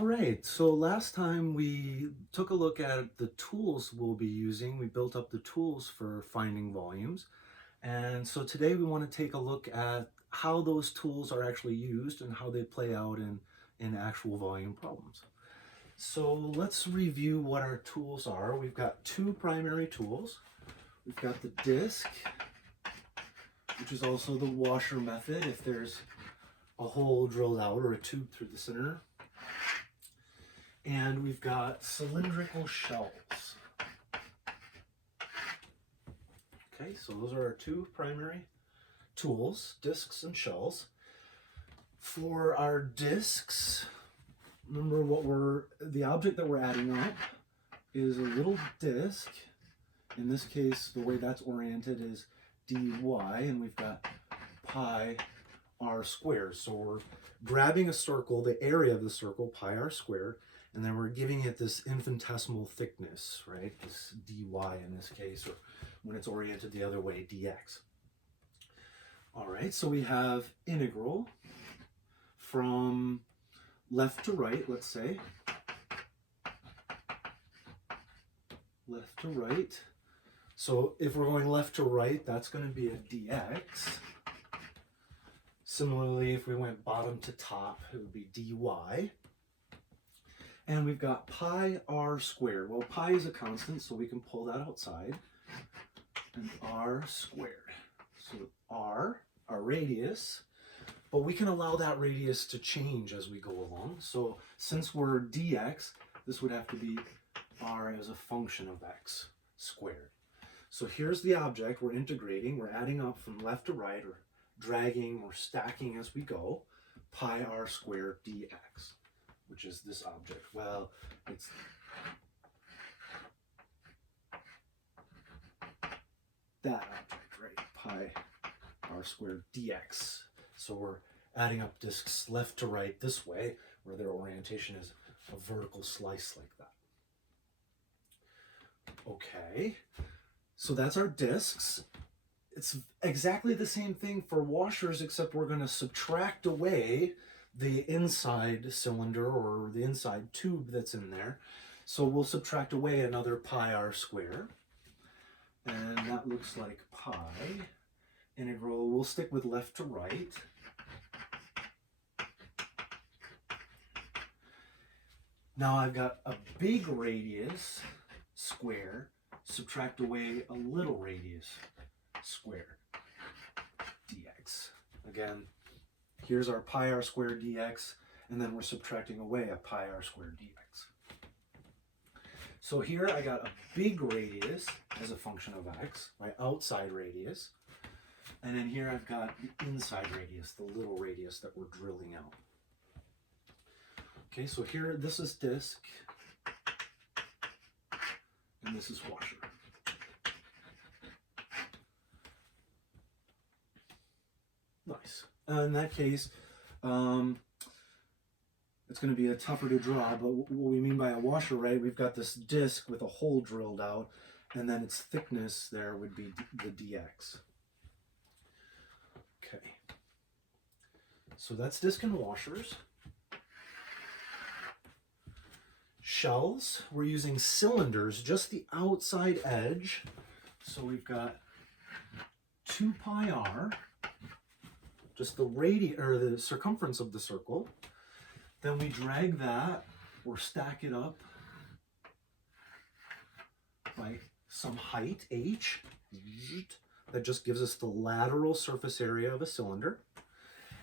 All right, so last time we took a look at the tools we'll be using. We built up the tools for finding volumes. And so today we want to take a look at how those tools are actually used and how they play out in actual volume problems. So let's review what our tools are. We've got two primary tools. We've got the disc, which is also the washer method if there's a hole drilled out or a tube through the center. And we've got cylindrical shells. Okay, so those are our two primary tools, discs and shells. For our discs, remember the object that we're adding up is a little disc. In this case, the way that's oriented is dy, and we've got pi r squared. So we're grabbing a circle, the area of the circle, pi r squared, and then we're giving it this infinitesimal thickness, right? This dy in this case, or when it's oriented the other way, dx. All right, so we have integral from left to right, let's say. Left to right. So if we're going left to right, that's going to be a dx. Similarly, if we went bottom to top, it would be dy. And we've got pi r squared. Well, pi is a constant, so we can pull that outside. And r squared. So r, our radius, but we can allow that radius to change as we go along. So since we're dx, this would have to be r as a function of x squared. So here's the object we're integrating. We're adding up from left to right, or dragging or stacking as we go, pi r squared dx, which is this object. Well, it's that object, right? Pi r squared dx. So we're adding up discs left to right this way, where their orientation is a vertical slice like that. Okay, so that's our discs. It's exactly the same thing for washers, except we're going to subtract away the inside cylinder or the inside tube that's in there. So we'll subtract away another pi r squared. And that looks like pi integral. We'll stick with left to right. Now I've got a big radius square, subtract away a little radius squared dx. Again, here's our pi r squared dx, and then we're subtracting away a pi r squared dx. So here I got a big radius as a function of x, my outside radius, and then here I've got the inside radius, the little radius that we're drilling out. Okay, so here this is disc, and this is washer. Nice. In that case, it's going to be tougher to draw, but what we mean by a washer, right, we've got this disc with a hole drilled out, and then its thickness there would be the dx. Okay. So that's disc and washers. Shells, we're using cylinders, just the outside edge. So we've got 2 pi r, just the radius or the circumference of the circle. Then we drag that or stack it up by some height, h. That just gives us the lateral surface area of a cylinder.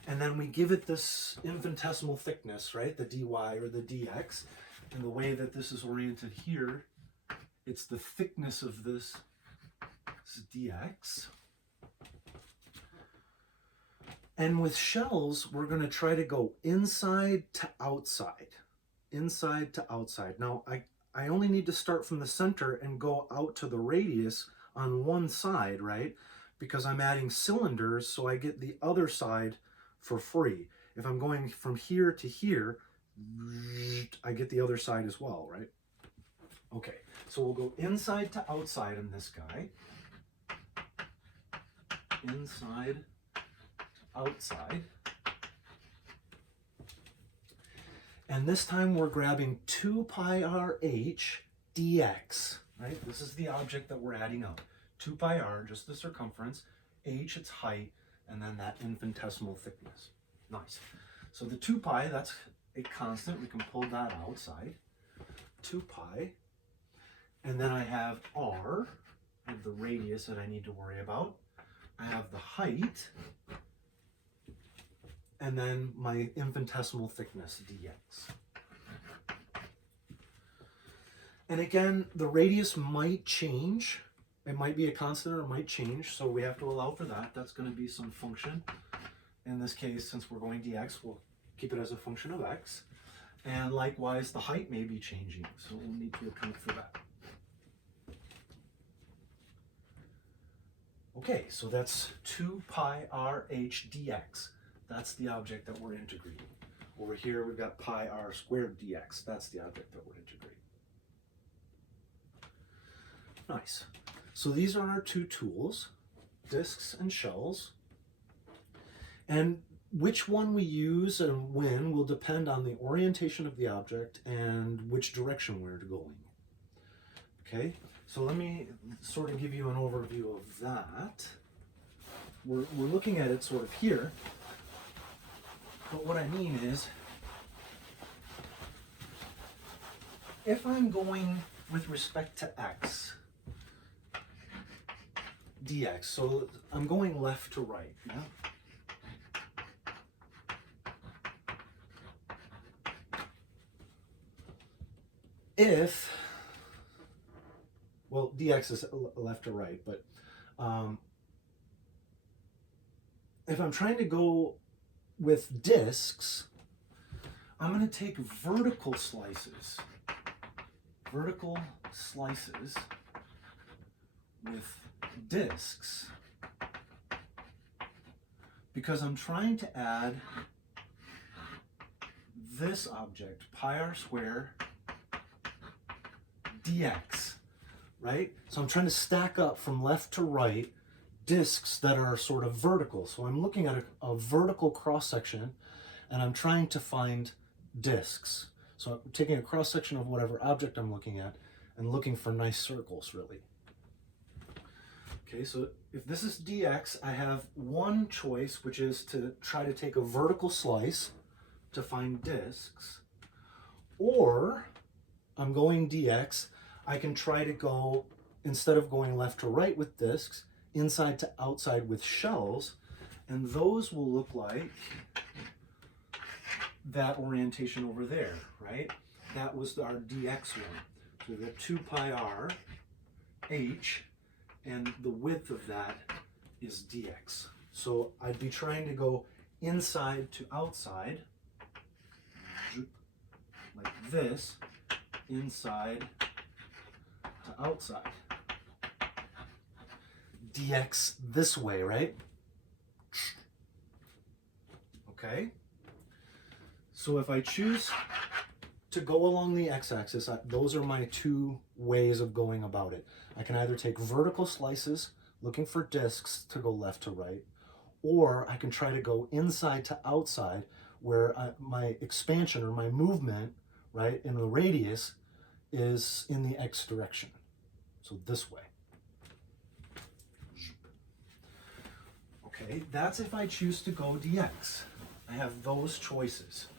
And then we give it this infinitesimal thickness, right? The dy or the dx. And the way that this is oriented here, it's the thickness of this dx. And with shells, we're going to try to go inside to outside. Inside to outside. Now, I only need to start from the center and go out to the radius on one side, right? Because I'm adding cylinders, so I get the other side for free. If I'm going from here to here, I get the other side as well, right? Okay, so we'll go inside to outside in this guy. Inside to outside. And this time we're grabbing 2 pi r h dx, right? This is the object that we're adding up. 2 pi r, just the circumference, h, its height, and then that infinitesimal thickness. Nice. So the 2 pi, that's a constant. We can pull that outside. 2 pi. And then I have r, I have the radius that I need to worry about. I have the height, and then my infinitesimal thickness, dx. And again, the radius might change. It might be a constant or it might change, so we have to allow for that. That's going to be some function. In this case, since we're going dx, we'll keep it as a function of x. And likewise, the height may be changing, so we'll need to account for that. Okay, so that's 2 pi r h dx. That's the object that we're integrating. Over here, we've got pi r squared dx. That's the object that we're integrating. Nice. So these are our 2 tools, discs and shells. And which one we use and when will depend on the orientation of the object and which direction we're going. Okay, so let me sort of give you an overview of that. We're looking at it sort of here, but what I mean is, if I'm going with respect to x, dx, so I'm going left to right, yeah? If, well, dx is left to right, but if I'm trying to go with discs, I'm going to take vertical slices with discs, because I'm trying to add this object, pi r squared dx, right? So I'm trying to stack up from left to right discs that are sort of vertical. So I'm looking at a vertical cross-section and I'm trying to find discs. So I'm taking a cross-section of whatever object I'm looking at and looking for nice circles, really. Okay, so if this is dx, I have one choice, which is to try to take a vertical slice to find discs, or I'm going dx, I can try to go, instead of going left to right with discs, inside to outside with shells, and those will look like that orientation over there, right? That was our dx one. So we've got 2 pi r h, and the width of that is dx. So I'd be trying to go inside to outside, like this, inside to outside. Dx this way, right? Okay. So if I choose to go along the x-axis, those are my 2 ways of going about it. I can either take vertical slices, looking for discs to go left to right, or I can try to go inside to outside, where my expansion or my movement, right, in the radius is in the x direction. So this way. Okay, that's if I choose to go dx. I have those choices.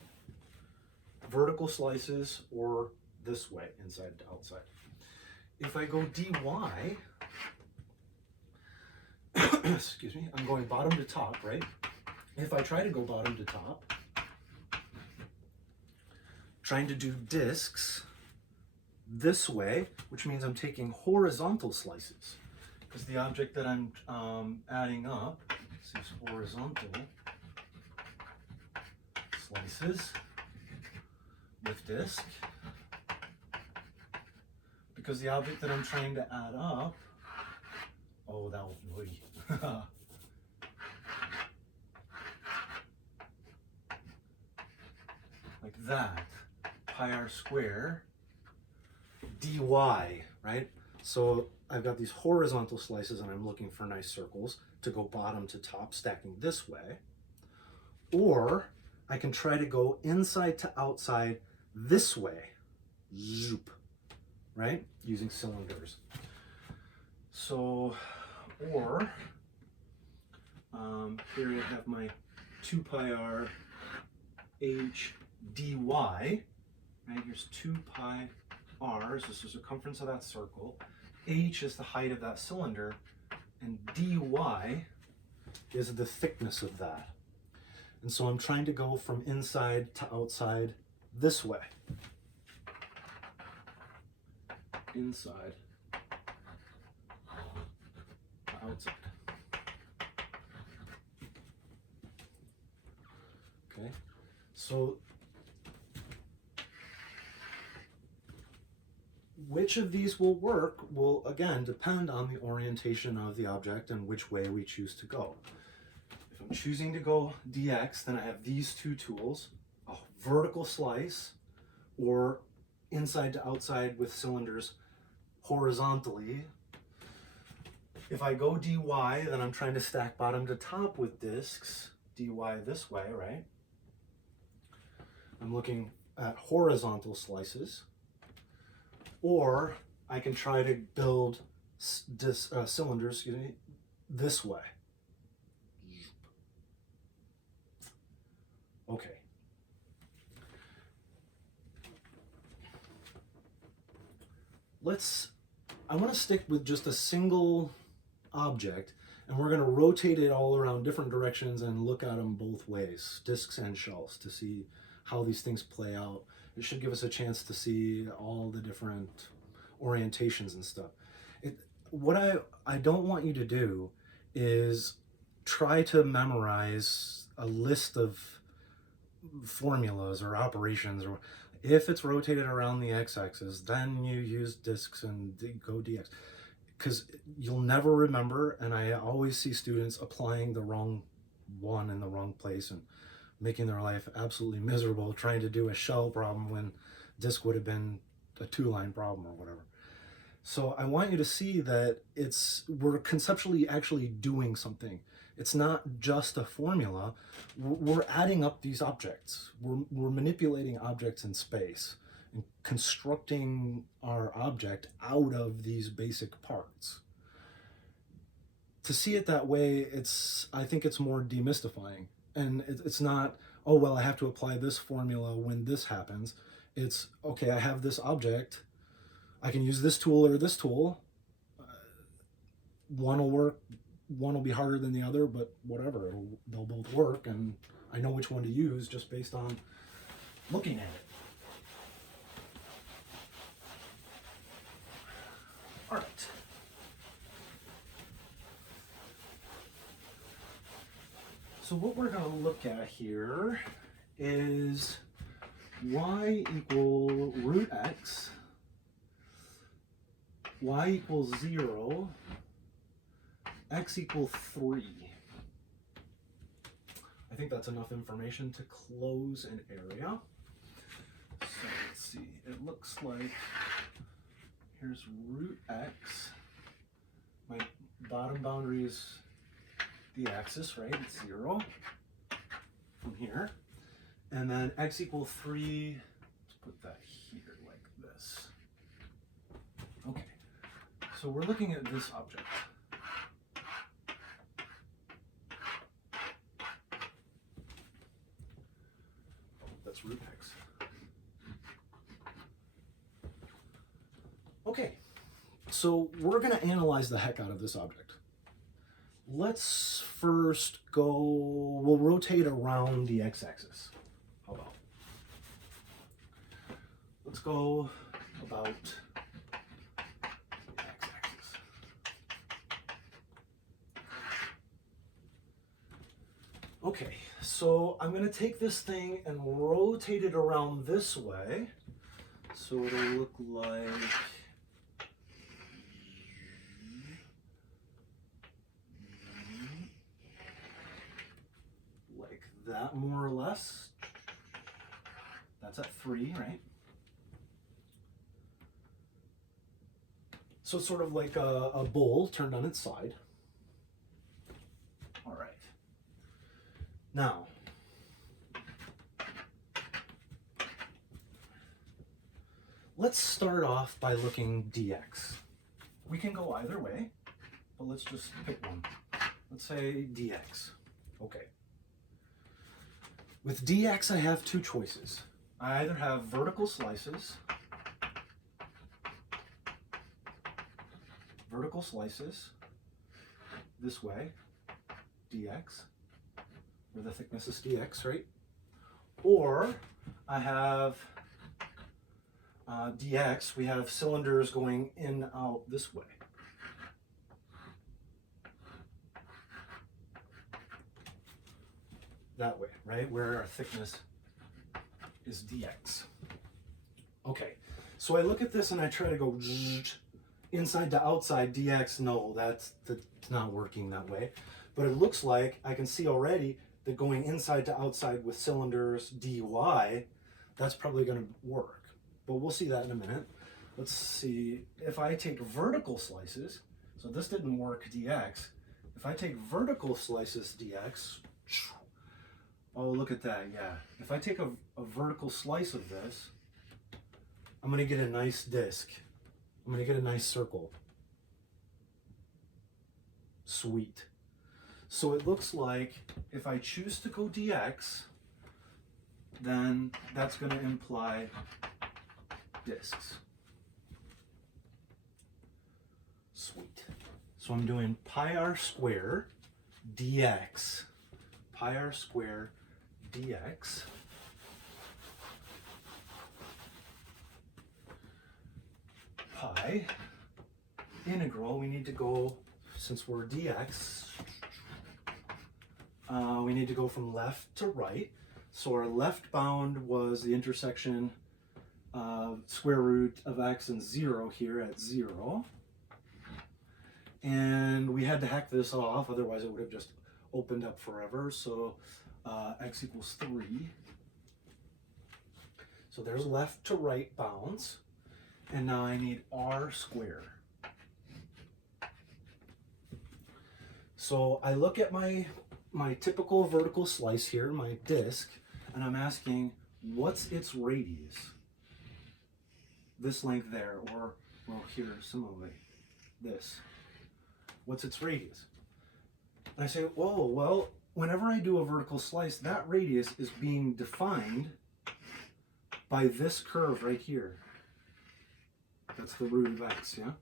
Vertical slices or this way, inside to outside. If I go dy, excuse me, I'm going bottom to top, right? If I try to go bottom to top, trying to do discs this way, which means I'm taking horizontal slices, because the object that I'm adding up is horizontal slices with disc, because the object that I'm trying to add up, oh, that was noisy. Like that, pi r squared dy, right? So I've got these horizontal slices and I'm looking for nice circles to go bottom to top, stacking this way. Or I can try to go inside to outside this way, zoop, right? Using cylinders. So, or here I have my 2 pi r h dy, right? Here's 2 pi r, this is the circumference of that circle. H is the height of that cylinder, and dy is the thickness of that. And so I'm trying to go from inside to outside this way. Inside to outside. Okay, so which of these will work will, again, depend on the orientation of the object and which way we choose to go. If I'm choosing to go dx, then I have these two tools, a vertical slice or inside to outside with cylinders horizontally. If I go dy, then I'm trying to stack bottom to top with discs, dy this way, right? I'm looking at horizontal slices. Or I can try to build cylinders, this way. Okay. I want to stick with just a single object, and we're going to rotate it all around different directions and look at them both ways, discs and shells, to see how these things play out. It should give us a chance to see all the different orientations and stuff. What I don't want you to do is try to memorize a list of formulas or operations, or if it's rotated around the x-axis, then you use discs and go dx, because you'll never remember. And I always see students applying the wrong one in the wrong place and making their life absolutely miserable trying to do a shell problem when disc would have been a 2-line problem or whatever. So I want you to see that we're conceptually actually doing something. It's not just a formula. We're adding up these objects. We're manipulating objects in space and constructing our object out of these basic parts. To see it that way, I think it's more demystifying. And it's not, oh, well, I have to apply this formula when this happens. It's, okay, I have this object. I can use this tool or this tool. One will work, one will be harder than the other, but whatever, they'll both work. And I know which one to use just based on looking at it. All right. So what we're going to look at here is y equal root x, y equals 0, x equals 3. I think that's enough information to close an area. So let's see, it looks like here's root x. My bottom boundary is the axis, right? It's 0 from here. And then x equals 3, let's put that here like this. Okay, so we're looking at this object. That's root x. Okay, so we're going to analyze the heck out of this object. Let's first we'll rotate around the x-axis. How about? Let's go about the x-axis. Okay, so I'm going to take this thing and rotate it around this way. So it'll look like that, more or less. That's at 3, right? So it's sort of like a bowl turned on its side. All right. Now, let's start off by looking dx. We can go either way, but let's just pick one. Let's say dx. Okay. With dx, I have two choices. I either have vertical slices this way, dx, where the thickness is dx, right? Or I have dx, we have cylinders going in, out this way. That way, right? Where our thickness is dx. Okay, so I look at this and I try to go inside to outside dx. No, that's not working that way. But it looks like I can see already that going inside to outside with cylinders dy, that's probably going to work. But we'll see that in a minute. Let's see, if I take vertical slices, so this didn't work dx. If I take vertical slices dx, oh, look at that, yeah. If I take a vertical slice of this, I'm going to get a nice disc. I'm going to get a nice circle. Sweet. So it looks like if I choose to go dx, then that's going to imply discs. Sweet. So I'm doing pi r square dx. Pi r square dx. Pi integral, we need to go, since we're dx, we need to go from left to right. So our left bound was the intersection square root of x and 0 here at 0. And we had to hack this off, otherwise it would have just opened up forever. So x equals 3. So there's left to right bounds. And now I need r squared. So I look at my typical vertical slice here, my disc, and I'm asking, what's its radius? This length there, or, well, here, similarly, this. What's its radius? And I say, whoa, well, whenever I do a vertical slice, that radius is being defined by this curve right here. That's the root of x, yeah?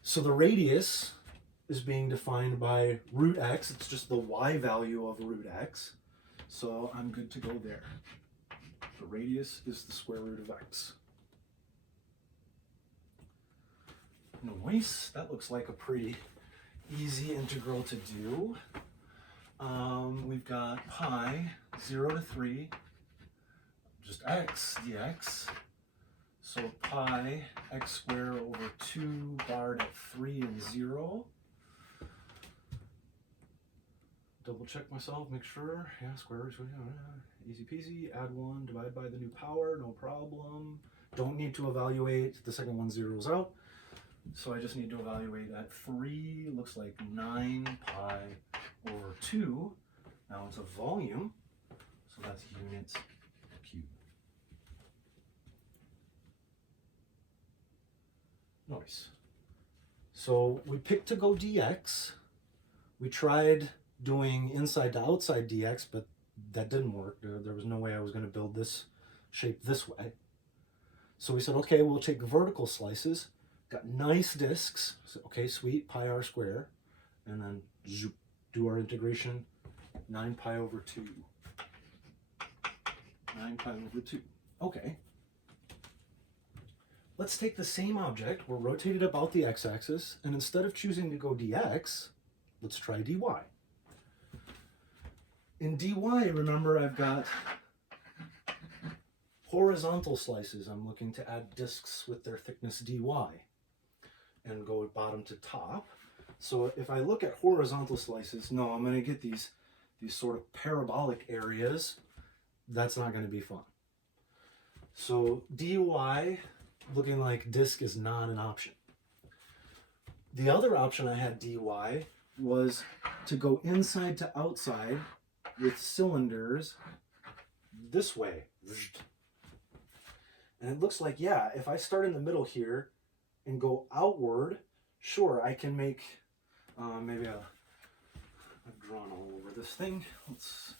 So the radius is being defined by root x. It's just the y value of root x. So I'm good to go there. The radius is the square root of x. Nice. That looks like a pretty easy integral to do. We've got pi 0 to 3, just x dx. So pi x squared over 2 barred at 3 and 0. Double check myself, make sure. Yeah, square root, easy peasy. Add 1, divide by the new power, no problem. Don't need to evaluate. The second one zeroes out. So I just need to evaluate at 3. Looks like 9 pi over 2. Now it's a volume, so that's units cubed. Nice. So we picked to go dx. We tried doing inside to outside dx, but that didn't work. There was no way I was going to build this shape this way. So we said, okay, we'll take vertical slices. Got nice discs. So, okay, sweet, pi r squared. And then zoop, do our integration. 9 pi over 2. 9 pi over 2. Okay. Let's take the same object, we're rotated about the x-axis, and instead of choosing to go dx, let's try dy. In dy, remember, I've got horizontal slices. I'm looking to add discs with their thickness dy and go bottom to top. So if I look at horizontal slices, no, I'm going to get these sort of parabolic areas. That's not going to be fun. So dy looking like disc is not an option. The other option I had dy was to go inside to outside with cylinders this way. And it looks like, yeah, if I start in the middle here and go outward, sure, I can make, maybe I've drawn all over this thing. Let's,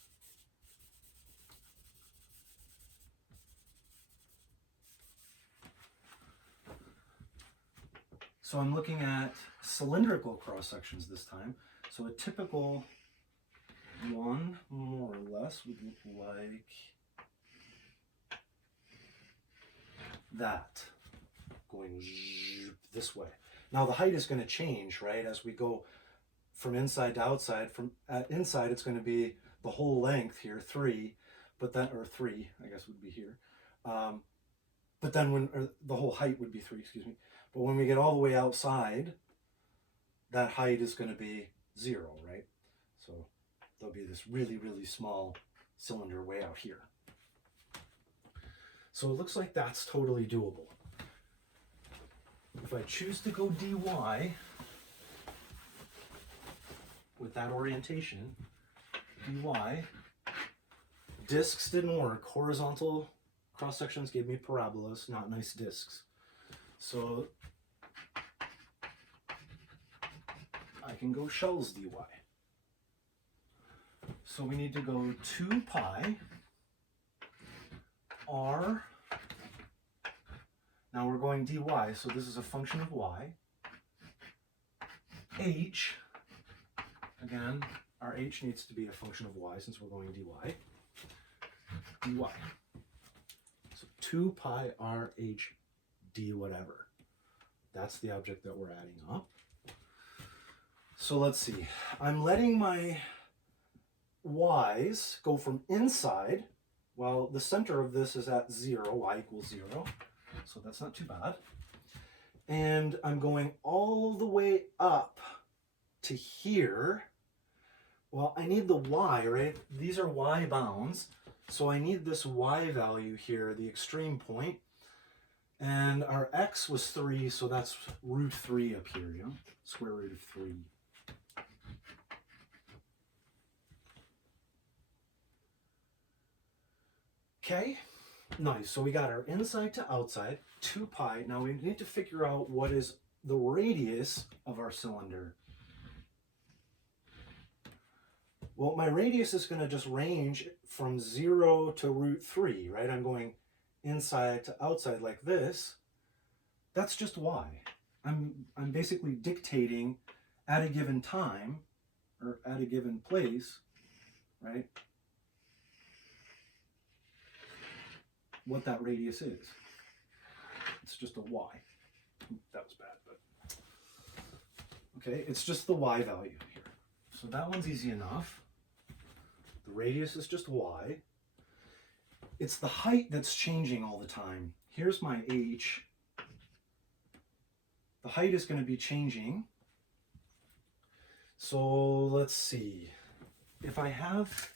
so I'm looking at cylindrical cross sections this time. So a typical one, more or less, would look like that, going this way. Now the height is going to change, right, as we go from inside to outside. From inside, it's going to be the whole length here, 3, but then, or 3, I guess would be here. But then when, or the whole height would be 3, excuse me. But when we get all the way outside, that height is going to be 0, right? So there'll be this really, really small cylinder way out here. So it looks like that's totally doable. If I choose to go dy with that orientation, dy, discs didn't work. Horizontal cross sections gave me parabolas, not nice discs. So I can go shells dy. So we need to go 2 pi r. Now we're going dy, so this is a function of y. H, again, our h needs to be a function of y since we're going dy. dy. So 2 pi r h d whatever. That's the object that we're adding up. So let's see. I'm letting my y's go from inside. Well, the center of this is at 0, y equals 0. So that's not too bad. And I'm going all the way up to here. Well, I need the y, right? These are y bounds. So I need this y value here, the extreme point. And our x was 3, so that's root 3 up here, you know? Square root of 3. Okay, nice. So we got our inside to outside, 2 pi. Now we need to figure out what is the radius of our cylinder. Well, my radius is going to just range from 0 to root 3, right? I'm going inside to outside like this. That's just y. I'm basically dictating at a given time, or at a given place, right, what that radius is. It's just a y. That was bad, but okay, it's just the y value here. So that one's easy enough. The radius is just y. It's the height that's changing all the time. Here's my h. The height is going to be changing. So let's see. If I have,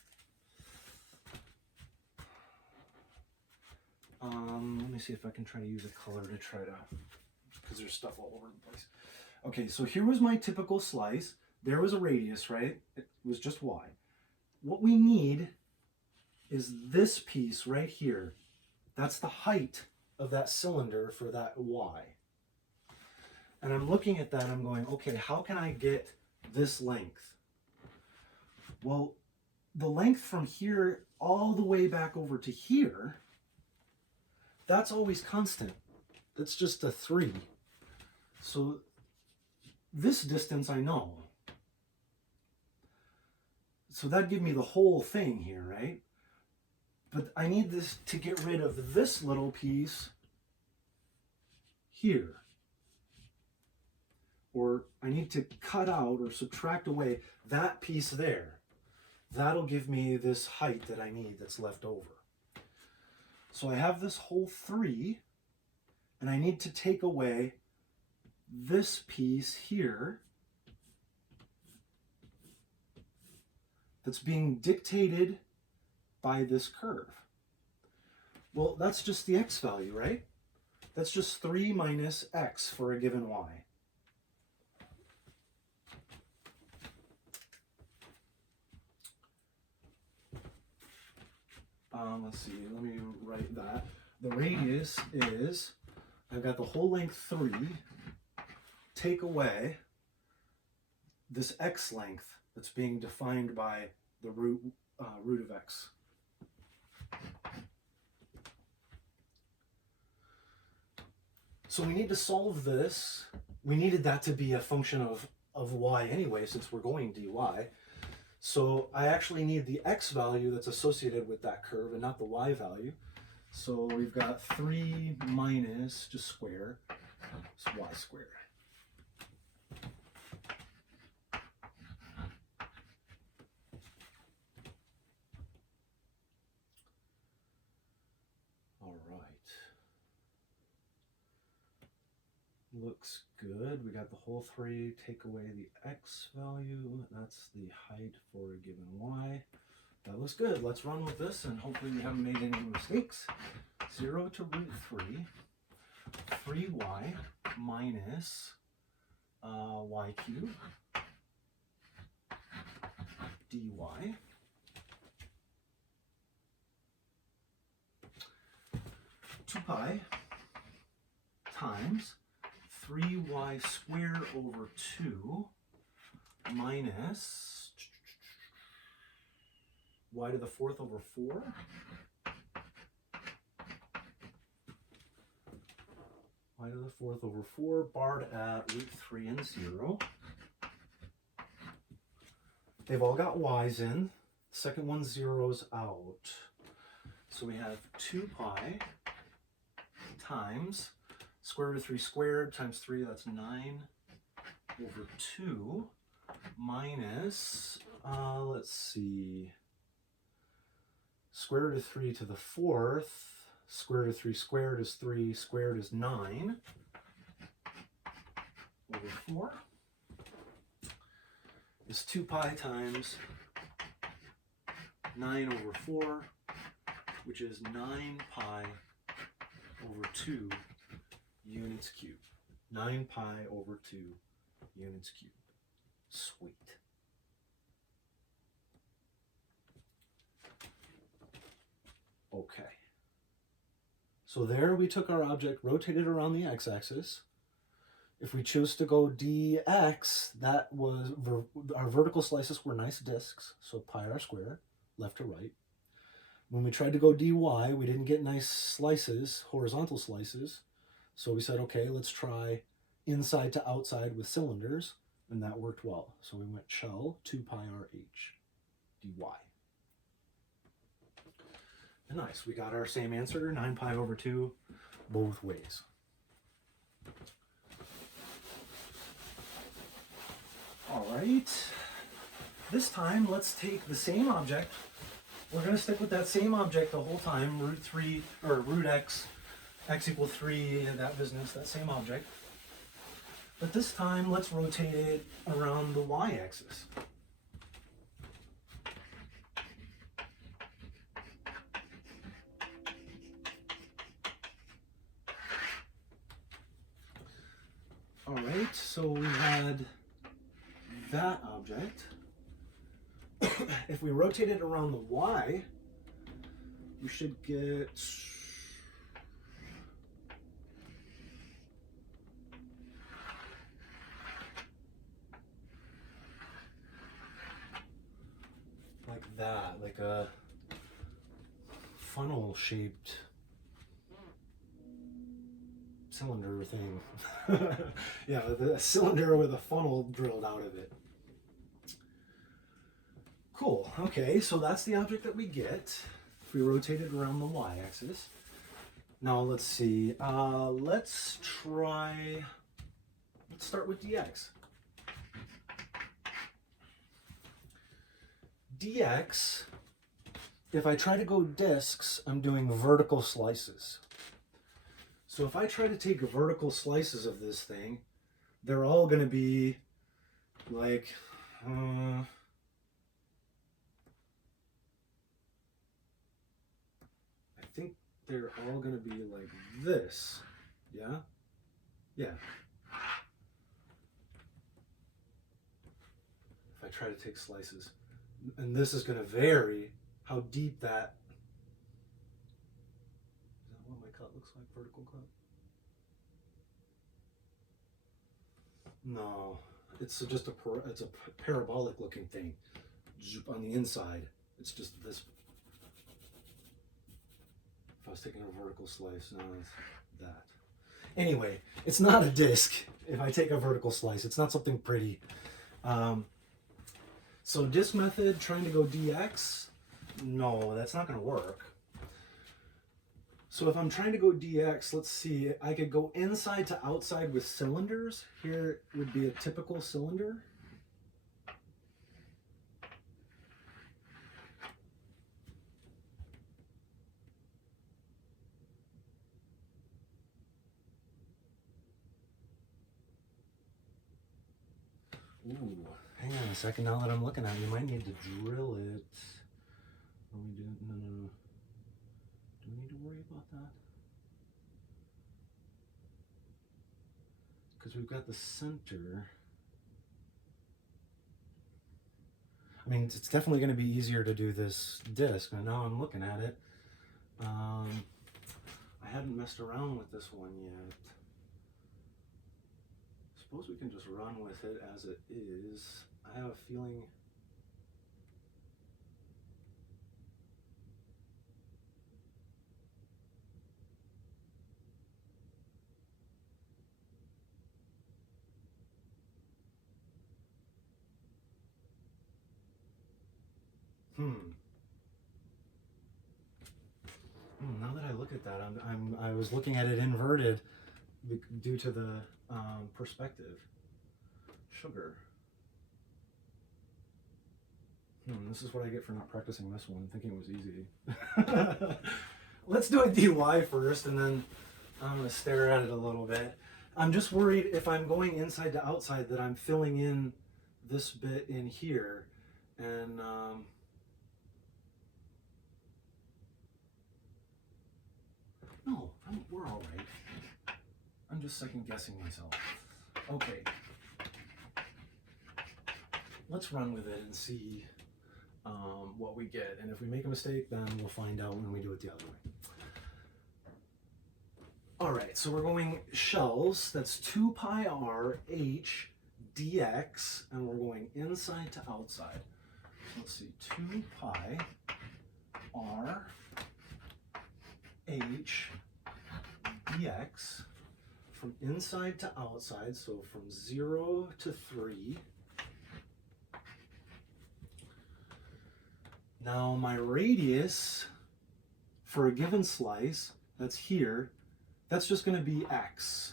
let me see if I can try to use a color to try to, because there's stuff all over the place. Okay, so here was my typical slice. There was a radius, right? It was just y. What we need is this piece right here. That's the height of that cylinder for that y. And I'm looking at that, I'm going, okay, how can I get this length? Well, the length from here all the way back over to here, that's always constant. That's just a 3. So this distance I know. So that'd give me the whole thing here, right? But I need this to get rid of this little piece here. Or I need to cut out or subtract away that piece there. That'll give me this height that I need that's left over. So I have this whole 3, and I need to take away this piece here that's being dictated by this curve. Well, that's just the x value, right? That's just 3 minus x for a given y. Let's see, let me write that. the radius is, I've got the whole length 3, take away this x length that's being defined by the root of x. So we need to solve this. We needed that to be a function of y anyway, since we're going dy. So I actually need the x value that's associated with that curve and not the y value. So we've got 3 minus, just square, it's y squared. All right. Looks good. We got the whole 3, take away the x value. That's the height for a given y. That looks good. Let's run with this and hopefully we haven't made any mistakes. 0 to root 3, 3y minus y cubed dy. 2 pi times 3y squared over 2 minus y to the 4th over 4. Y to the 4th over 4, barred at root 3 and 0. They've all got y's in. Second one zeroes out. So we have 2 pi times square root of 3 squared times 3, that's 9 over 2, minus, let's see, square root of 3 to the 4th, square root of 3 squared is 3, squared is 9 over 4, is 2 pi times 9 over 4, which is 9 pi over 2 units cubed. 9 pi over 2 units cubed. Sweet. Okay. So there we took our object, rotated around the x-axis. If we choose to go dx, that was, our vertical slices were nice discs, so pi r squared, left to right. When we tried to go dy, we didn't get nice slices, horizontal slices. So we said, okay, let's try inside to outside with cylinders, and that worked well. So we went shell 2 pi r h dy. And nice, we got our same answer, 9 pi over 2, both ways. All right, this time let's take the same object. We're going to stick with that same object the whole time, root 3, or root x equals 3, that business, that same object. But this time, let's rotate it around the y-axis. All right, so we had that object. If we rotate it around the y, we should get like that, like a funnel-shaped cylinder thing. Yeah, a cylinder with a funnel drilled out of it. Cool. Okay, so that's the object that we get if we rotate it around the y-axis. Now let's see. Let's start with dx. Dx, if I try to go discs, I'm doing vertical slices. So if I try to take vertical slices of this thing, they're all going to be like, I think they're all going to be like this. Yeah? Yeah. If I try to take slices. And this is going to vary how deep that... Is that what my cut looks like, vertical cut. No, it's just it's a parabolic looking thing. Zoop on the inside. It's just this. If I was taking a vertical slice, no, it's that. Anyway, it's not a disc. If I take a vertical slice, it's not something pretty. So disc method, trying to go DX, no, that's not going to work. So if I'm trying to go DX, let's see, I could go inside to outside with cylinders. Here would be a typical cylinder. Ooh, hang on a second. Now that I'm looking at it, you might need to drill it. Are we doing? No, no, no. Do we need to worry about that? Because we've got the center. I mean, it's definitely going to be easier to do this disc. And now I'm looking at it. I hadn't messed around with this one yet. Suppose we can just run with it as it is. I have a feeling. Now that I look at that, I was looking at it inverted due to the perspective. Sugar. This is what I get for not practicing this one, thinking it was easy. Let's do a DY first, and then I'm going to stare at it a little bit. I'm just worried if I'm going inside to outside that I'm filling in this bit in here, and no, we're all right. I'm just second guessing myself. Okay. Let's run with it and see what we get. And if we make a mistake, then we'll find out when we do it the other way. All right, so we're going shells. That's 2 pi r h dx, and we're going inside to outside. Let's see, 2 pi r h dx from inside to outside, so from 0 to 3. Now my radius for a given slice, that's here, that's just going to be x.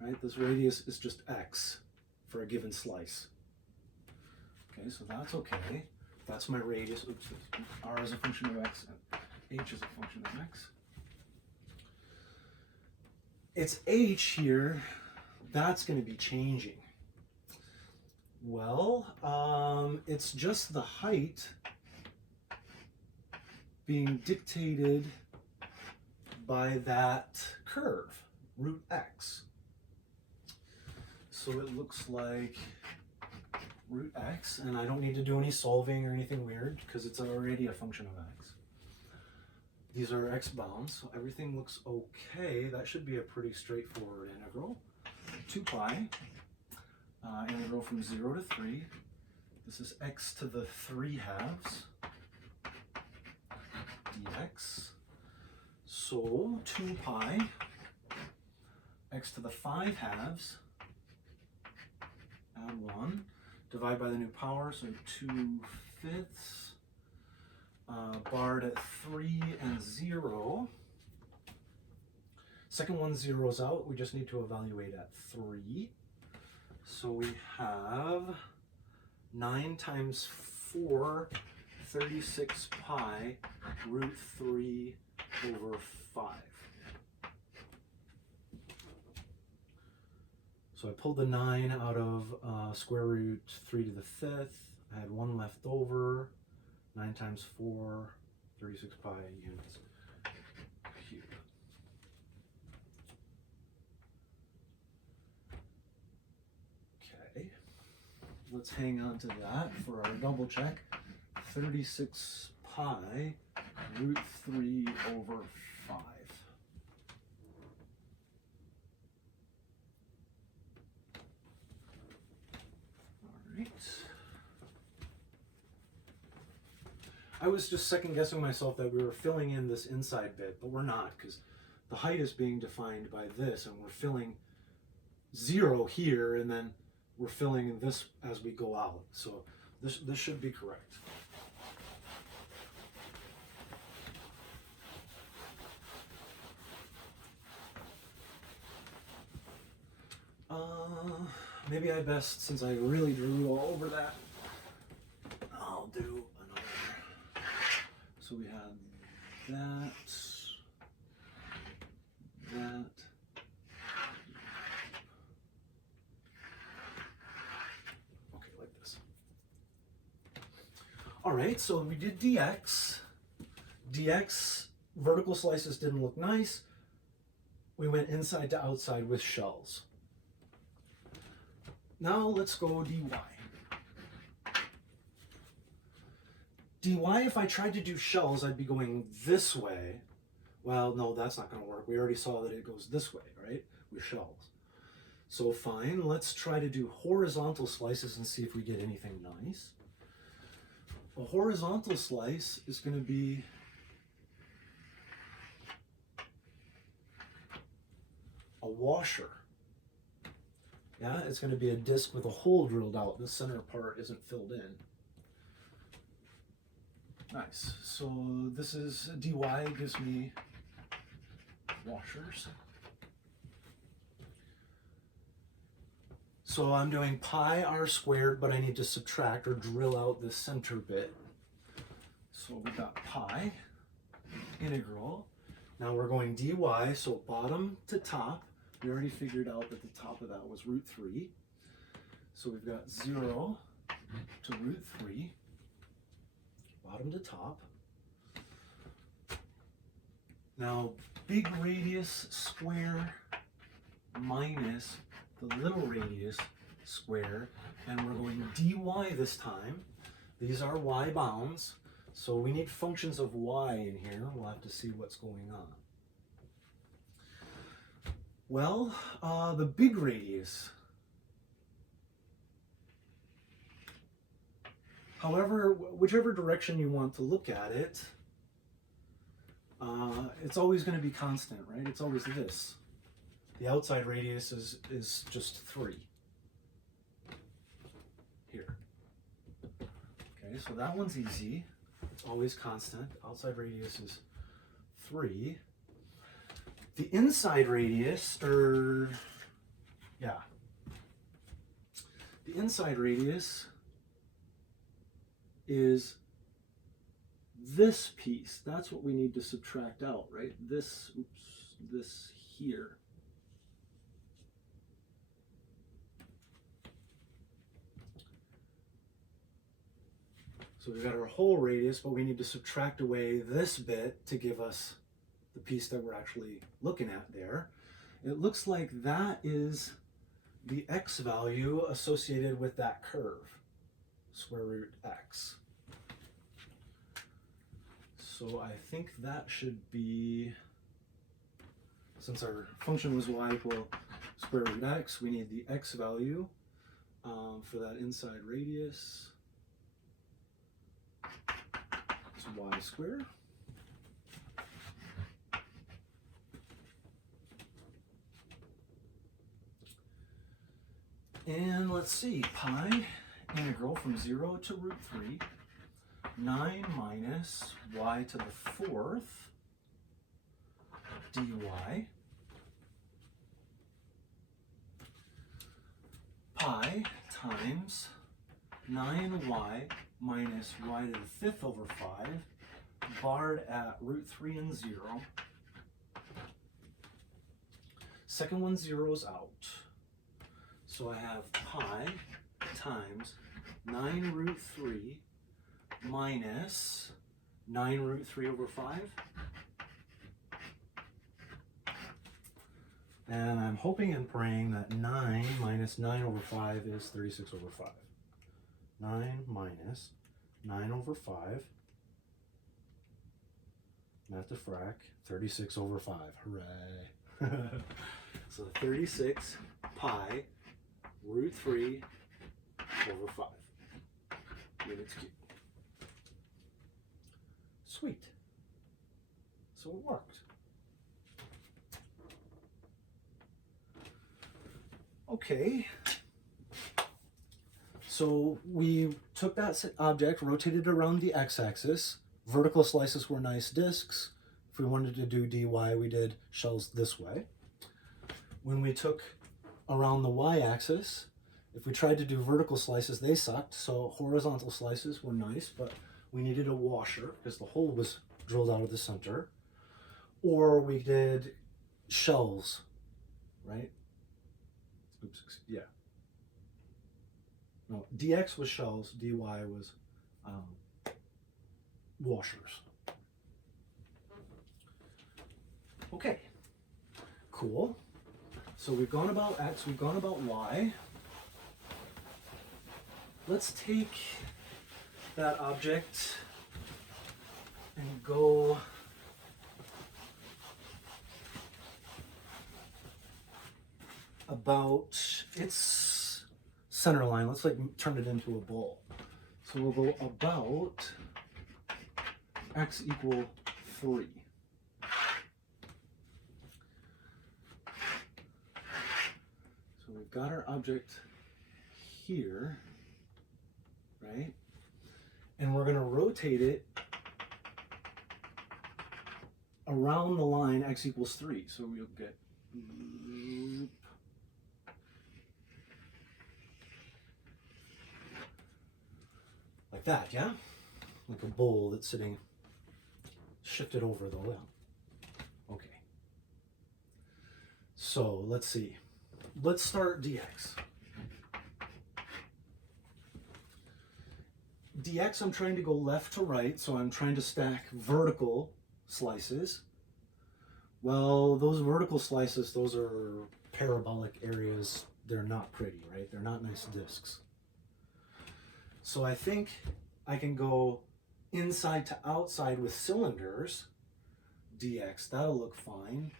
Right? This radius is just x for a given slice. Okay, so that's okay. That's my radius. Oops, r is a function of x and h is a function of x. It's h here, that's going to be changing. Well, it's just the height being dictated by that curve, root x. So it looks like root x, and I don't need to do any solving or anything weird because it's already a function of x. These are x bounds, so everything looks okay. That should be a pretty straightforward integral. 2 pi, integral from 0 to 3. This is x to the 3 halves dx. So 2 pi, x to the 5 halves, add 1, divide by the new power, so 2/5, barred at 3 and 0. Second one zeroes out, we just need to evaluate at 3. So we have 9 times 4, 36 pi root 3 over 5. So I pulled the 9 out of square root 3 to the 5th. I had 1 left over. 9 times 4, 36 pi units cubed. Okay, let's hang on to that for our double check. 36 pi root 3 over 5. All right. I was just second guessing myself that we were filling in this inside bit, but we're not, because the height is being defined by this, and we're filling 0 here, and then we're filling this as we go out. So this should be correct. Maybe I best, since I really drew all over that, I'll do another. So we had that, that. Okay, like this. All right, so we did dx. Dx, vertical slices didn't look nice. We went inside to outside with shells. Now let's go dy. dy, if I tried to do shells, I'd be going this way. Well, no, that's not going to work. We already saw that it goes this way, right? With shells. So fine, let's try to do horizontal slices and see if we get anything nice. A horizontal slice is going to be a washer. Yeah, it's going to be a disc with a hole drilled out. The center part isn't filled in. Nice. So this is dy gives me washers. So I'm doing pi r squared, but I need to subtract or drill out the center bit. So we got pi integral. Now we're going dy, so bottom to top. We already figured out that the top of that was root 3. So we've got 0 to root 3, bottom to top. Now, big radius square minus the little radius square, and we're going dy this time. These are y bounds, so we need functions of y in here. We'll have to see what's going on. Well, the big radius. However, whichever direction you want to look at it, it's always going to be constant, right? It's always this. The outside radius is just 3. Here. Okay, so that one's easy. It's always constant. Outside radius is 3. The inside radius, the inside radius is this piece. That's what we need to subtract out, right? This here. So we've got our whole radius, but we need to subtract away this bit to give us the piece that we're actually looking at there. It looks like that is the x value associated with that curve, square root x. So I think that should be, since our function was y equal square root x, we need the x value for that inside radius is y squared. And let's see, pi integral from 0 to root 3, 9 minus y to the 4th dy, pi times 9y minus y to the 5th over 5, barred at root 3 and 0. Second one zeroes out. So I have pi times 9 root 3 minus 9 root 3 over 5. And I'm hoping and praying that 9 minus 9 over 5 is 36 over 5. 9 minus 9 over 5 math to frac, 36 over 5. Hooray. So 36 pi root 3 over 5 units cubed. Sweet. So it worked. Okay. So we took that object, rotated around the x-axis. Vertical slices were nice discs. If we wanted to do dy, we did shells this way. When we took around the y-axis, if we tried to do vertical slices, they sucked. So horizontal slices were nice, but we needed a washer because the hole was drilled out of the center. Or we did shells, right? Oops, yeah. No, dx was shells, dy was washers. Okay, cool. So we've gone about x, we've gone about y. Let's take that object and go about its center line. Let's like turn it into a ball. So we'll go about x equal 3. So we've got our object here, right? And we're going to rotate it around the line x equals 3. So we'll get like that, yeah? Like a bowl that's sitting shifted over the lip. Okay. So let's see. Let's start dx. Dx, I'm trying to go left to right, so I'm trying to stack vertical slices. Well, those vertical slices, those are parabolic areas. They're not pretty, right? They're not nice discs. So I think I can go inside to outside with cylinders, dx. That'll look fine.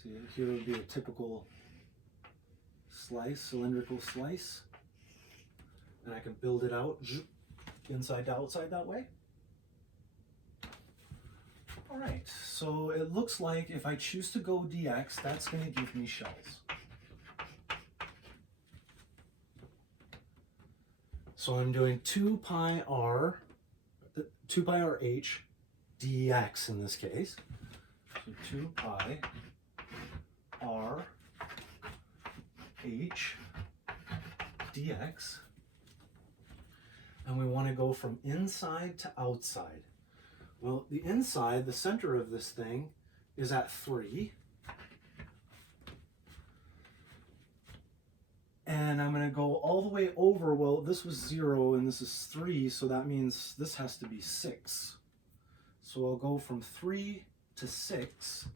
See, here would be a typical slice, cylindrical slice. And I can build it out inside to outside that way. All right, so it looks like if I choose to go dx, that's going to give me shells. So I'm doing 2 pi r h dx in this case. So 2 pi r h dx. And we want to go from inside to outside. Well, the inside, the center of this thing, is at 3. And I'm going to go all the way over. Well, this was 0 and this is 3, so that means this has to be 6. So I'll go from 3 to 6,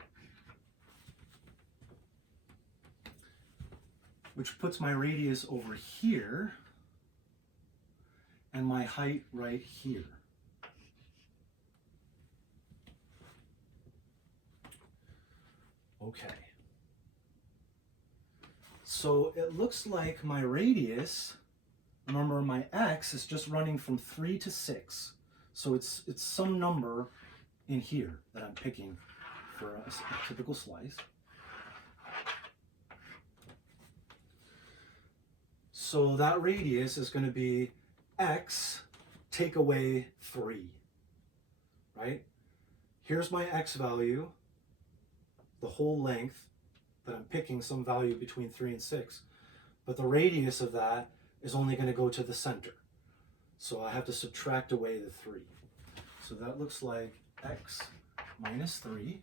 which puts my radius over here and my height right here. Okay. So it looks like my radius, remember my x is just running from 3 to 6. So it's some number in here that I'm picking for a typical slice. So that radius is going to be x take away 3, right? Here's my x value, the whole length that I'm picking, some value between 3 and 6. But the radius of that is only going to go to the center. So I have to subtract away the 3. So that looks like x minus 3.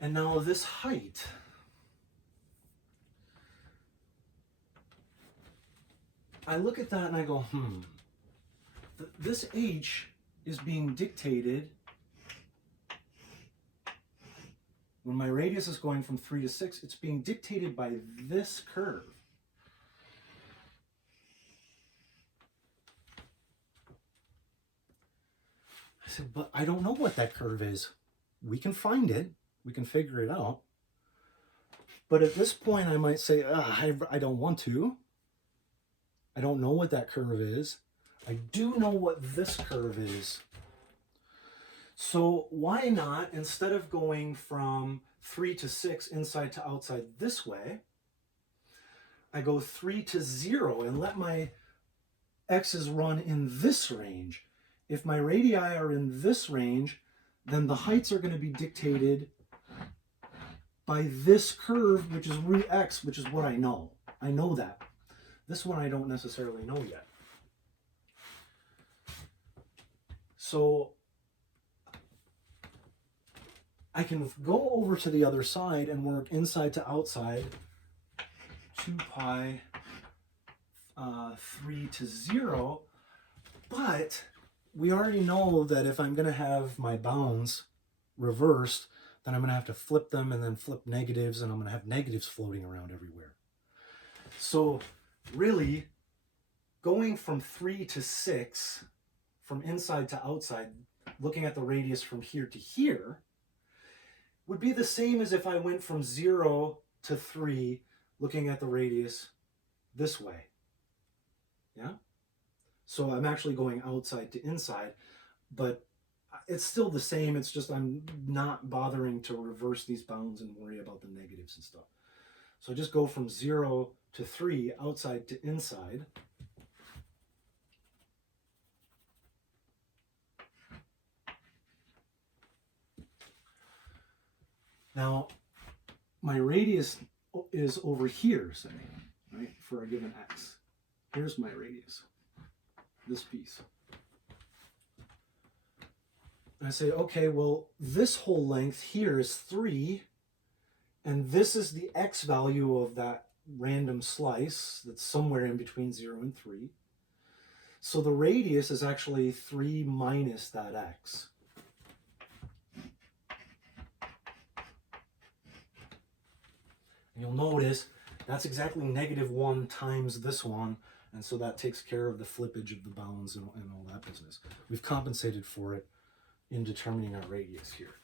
And now this height, I look at that and I go, this h is being dictated when my radius is going from 3 to 6, it's being dictated by this curve. I said, but I don't know what that curve is. We can find it. We can figure it out. But at this point, I might say, I don't want to. I don't know what that curve is. I do know what this curve is. So why not, instead of going from 3 to 6 inside to outside this way, I go 3 to 0 and let my x's run in this range. If my radii are in this range, then the heights are going to be dictated by this curve, which is root x, which is what I know. I know that. This one I don't necessarily know yet. So I can go over to the other side and work inside to outside, 2 pi 3 to 0, but we already know that if I'm going to have my bounds reversed, then I'm going to have to flip them and then flip negatives, and I'm going to have negatives floating around everywhere. So really, going from 3 to 6, from inside to outside, looking at the radius from here to here, would be the same as if I went from 0 to 3, looking at the radius this way. Yeah? So I'm actually going outside to inside, but it's still the same. It's just I'm not bothering to reverse these bounds and worry about the negatives and stuff. So I just go from 0 to 3, outside to inside. Now, my radius is over here, say, right, for a given x. Here's my radius, this piece. And I say, okay, well, this whole length here is 3, and this is the x value of that random slice that's somewhere in between 0 and 3. So the radius is actually 3 minus that x. You'll notice that's exactly -1 times this one, and so that takes care of the flippage of the bounds and all that business. We've compensated for it in determining our radius here,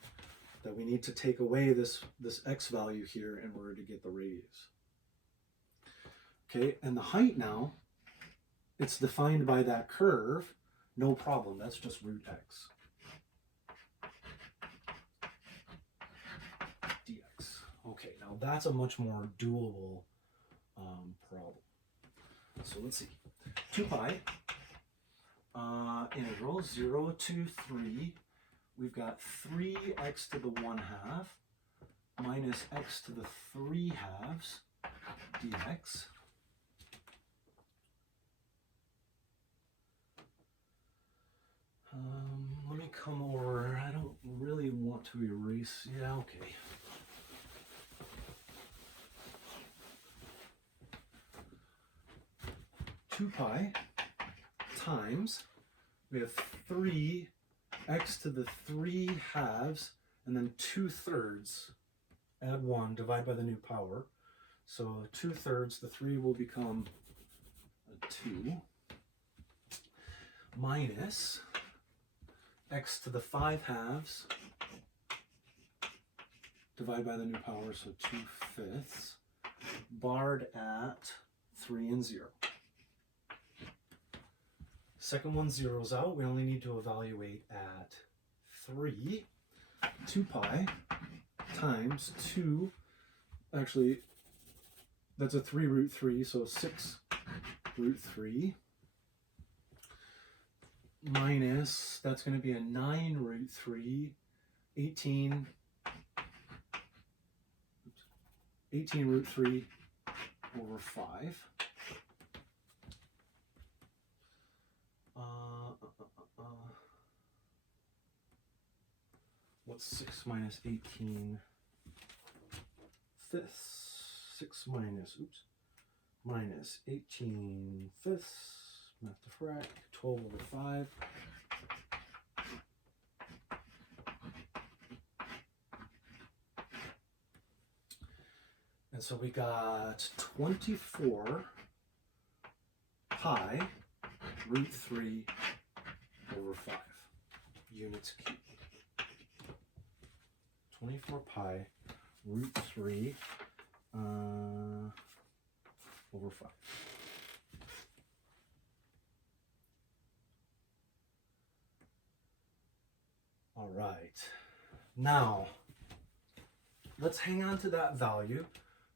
that we need to take away this x value here in order to get the radius. Okay, and the height now, it's defined by that curve, no problem, that's just root x. Okay, now that's a much more doable problem. So let's see. 2 pi integral 0 to 3. We've got 3x to the 1/2 minus x to the 3/2 dx. Let me come over. I don't really want to erase. Yeah, okay. 2 pi times, we have 3x to the 3/2, and then 2/3, add 1, divide by the new power. So 2/3, the 3 will become a 2, minus x to the 5/2, divide by the new power, so 2/5, barred at 3 and 0. Second one zeroes out. We only need to evaluate at 3. 2 pi times 2, actually, that's a 3 root 3, so 6 root 3, minus, that's going to be a 9 root 3, 18 root 3 over 5. What's 6 minus 18 fifths? 6 minus, minus 18 fifths, math to frac, 12 over 5. And so we got 24 pi root 3 over 5. units cubed. 24 pi root 3 over 5. All right. Now, let's hang on to that value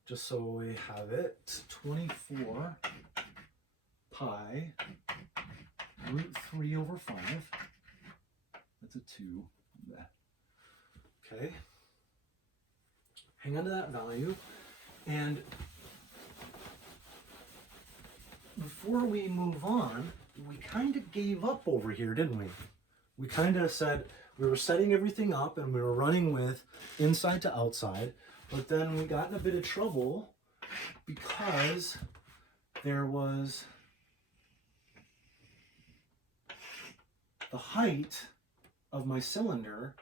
just so we have it. 24 pi root 3 over 5. That's a 2. Okay. Hang on to that value. And before we move on, we kind of gave up over here, didn't we? We kind of said we were setting everything up and we were running with inside to outside, but then we got in a bit of trouble because there was the height of my cylinder.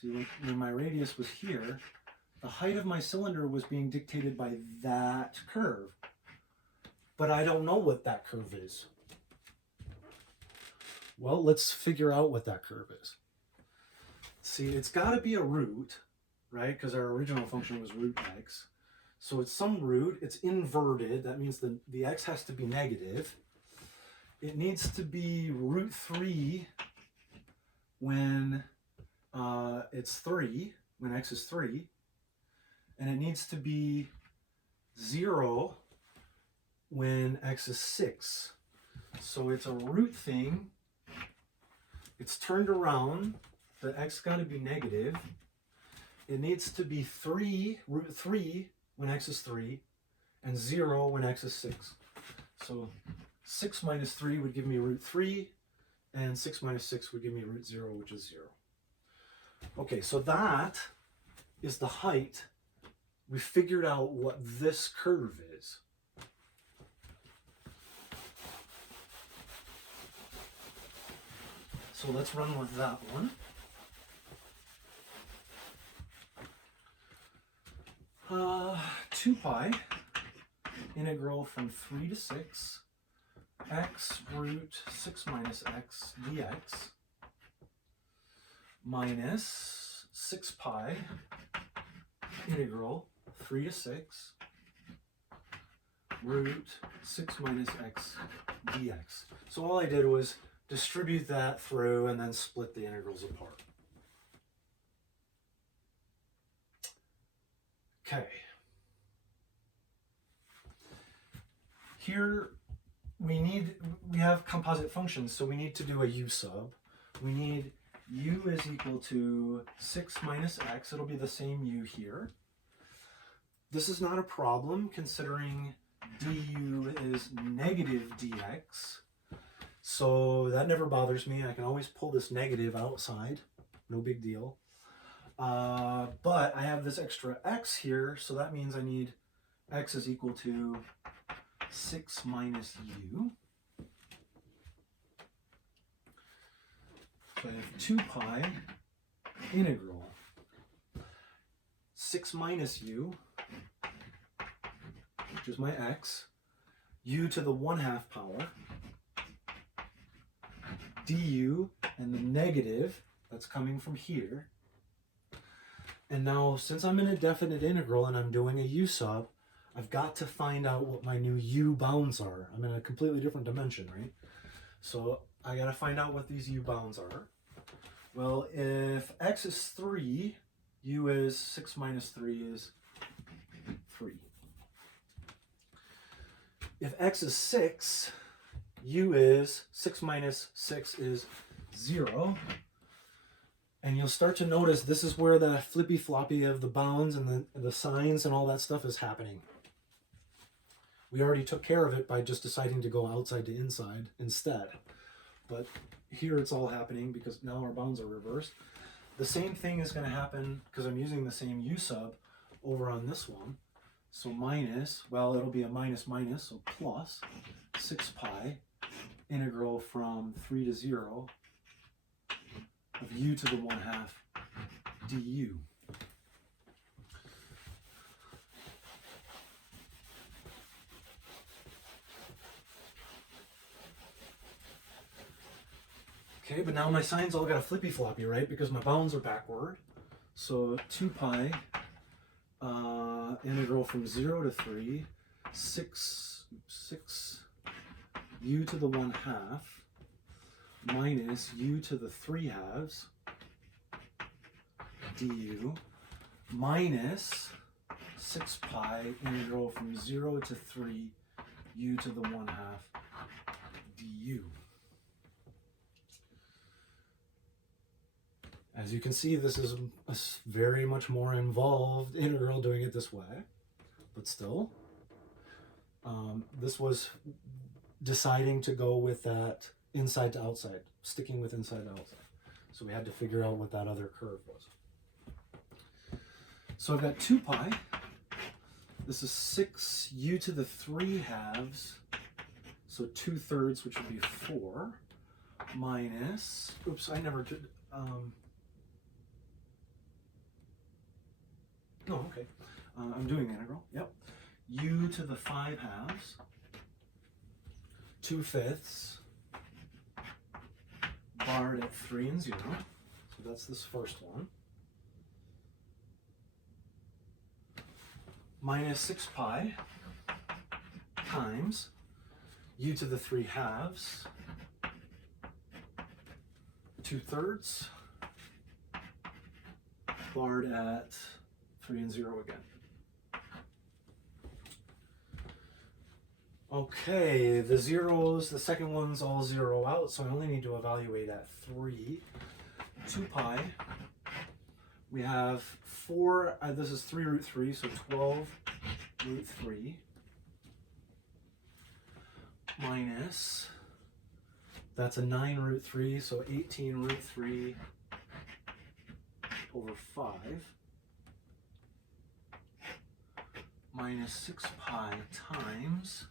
See, when my radius was here, the height of my cylinder was being dictated by that curve. But I don't know what that curve is. Well, let's figure out what that curve is. See, it's got to be a root, right? Because our original function was root x. So it's some root. It's inverted. That means the x has to be negative. It needs to be root 3 when it's 3, when x is 3. And it needs to be 0 when x is 6. So it's a root thing. It's turned around. The x got to be negative. It needs to be 3, root 3 when x is 3, and 0 when x is 6. So 6 minus 3 would give me root 3, and 6 minus 6 would give me root 0, which is 0. Okay, so that is the height. We figured out what this curve is. So let's run with that one. 2 pi integral from 3 to 6 x root 6 minus x dx minus 6 pi integral 3 to 6 root 6 minus x dx. So all I did was distribute that through and then split the integrals apart. Okay. Here we have composite functions, so we need to do a u sub. We need u is equal to 6 minus x. It'll be the same u here. This is not a problem considering du is negative dx. So that never bothers me. I can always pull this negative outside. No big deal. But I have this extra x here, so that means I need x is equal to 6 minus u. So I have 2 pi integral 6 minus u, which is my x, u to the 1/2 power, du, and the negative that's coming from here. And now, since I'm in a definite integral and I'm doing a u sub, I've got to find out what my new u bounds are. I'm in a completely different dimension, right? So I got to find out what these u bounds are. Well, if x is 3, u is 6 minus 3 is 3. If x is 6, u is 6 minus 6 is 0. And you'll start to notice this is where the flippy floppy of the bounds and the signs and all that stuff is happening. We already took care of it by just deciding to go outside to inside instead. But here it's all happening because now our bounds are reversed. The same thing is going to happen because I'm using the same u sub over on this one. So minus, well, it'll be a minus minus, so plus 6 pi integral from 3 to 0 of u to the 1/2 du. Okay, but now my sign's all got a flippy floppy, right? Because my bounds are backward. So 2 pi integral from 0 to 3, 6 u to the 1/2 minus u to the 3/2 du minus 6 pi integral from 0 to 3 u to the 1/2 du. As you can see, this is a very much more involved integral doing it this way, but still, this was deciding to go with that inside to outside, sticking with inside to outside. So we had to figure out what that other curve was. So I've got 2 pi. This is 6 u to the 3/2, so 2/3, which would be 4, minus, oops, I never did, no, okay, I'm doing the integral, yep, u to the 5/2, 2/5, barred at 3 and 0, so that's this first one, minus 6 pi times u to the 3/2, 2/3, barred at 3 and 0 again. Okay, the zeros, the second one's all 0 out, so I only need to evaluate at 3. 2 pi. We have 4, this is 3 root 3, so 12 root 3 minus, that's a 9 root 3, so 18 root 3 over 5 minus 6 pi times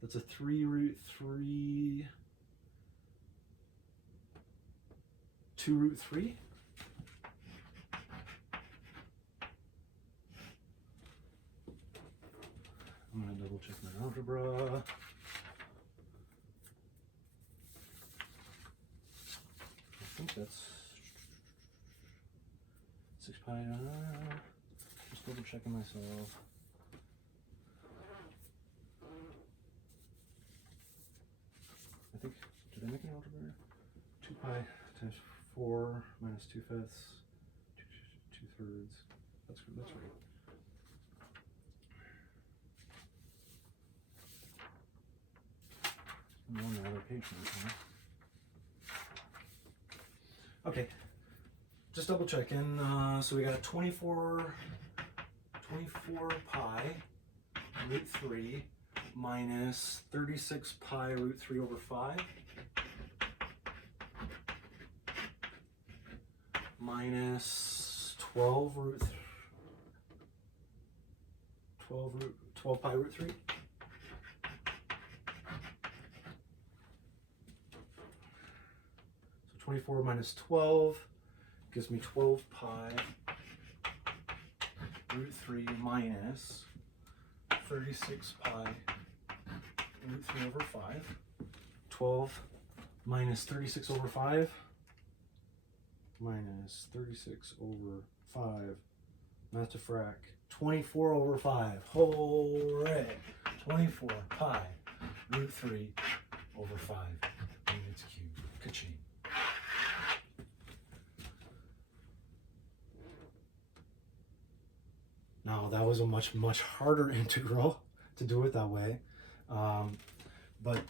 that's a 3 root 3, 2 root 3. I'm going to double check my algebra. I think that's 6 pi, just double checking myself. I think, did I make an algebra? 2 pi times 4 minus 2/5, 2/3, that's right. I'm on the other page now. Okay, just double checking. So we got 24 pi root 3 minus 36 pi root 3 over 5 minus 12 pi root 3. So 24 minus 12 gives me 12 pi root 3 minus 36 pi root 3 over 5. 12 minus 36 over 5 minus 36 over 5, not to frac, 24 over 5. Hooray! 24 pi root 3 over 5 units cubed. Ka-ching. Now that was a much harder integral to do it that way, but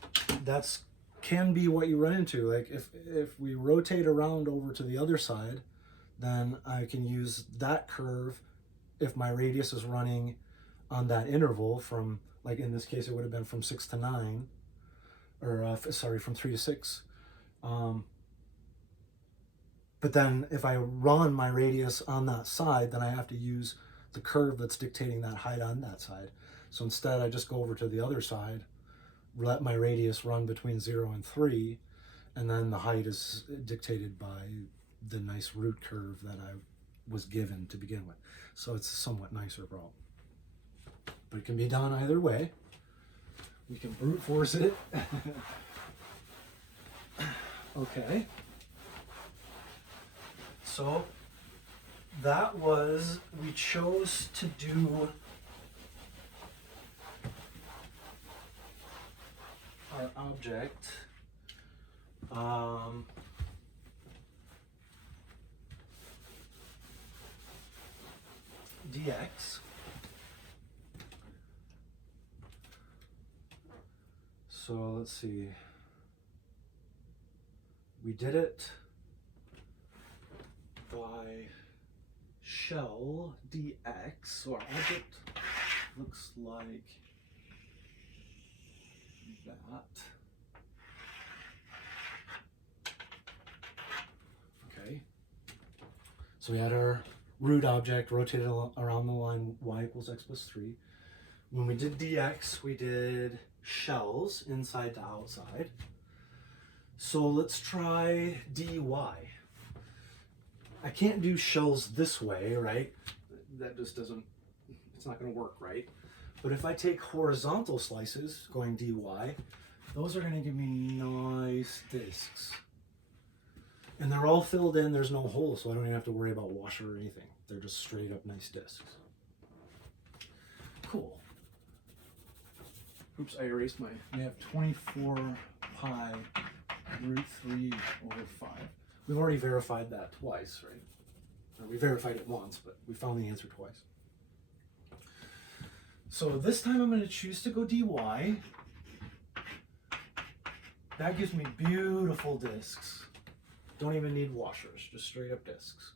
that's can be what you run into. Like if we rotate around over to the other side, then I can use that curve if my radius is running on that interval from, like in this case it would have been from 6 to 9, or sorry, from 3 to 6. But then if I run my radius on that side, then I have to use the curve that's dictating that height on that side. So instead I just go over to the other side, let my radius run between 0 and 3, and then the height is dictated by the nice root curve that I was given to begin with. So it's a somewhat nicer problem. But it can be done either way. We can brute force it. Okay. So that was, we chose to do our object dx. So let's see. We did it by shell dx. So our object looks like that. Okay. So we had our root object rotated around the line y equals x plus 3. When we did dx, we did shells inside to outside. So let's try dy. I can't do shells this way, right? That just doesn't, it's not going to work, right? But if I take horizontal slices going dy, those are going to give me nice discs. And they're all filled in, there's no holes, so I don't even have to worry about washer or anything. They're just straight up nice discs. Cool. Oops, I erased my, we have 24 pi root 3 over 5. We've already verified that twice, right? Or we verified it once, but we found the answer twice. So this time I'm going to choose to go dy. That gives me beautiful discs. Don't even need washers, just straight up discs.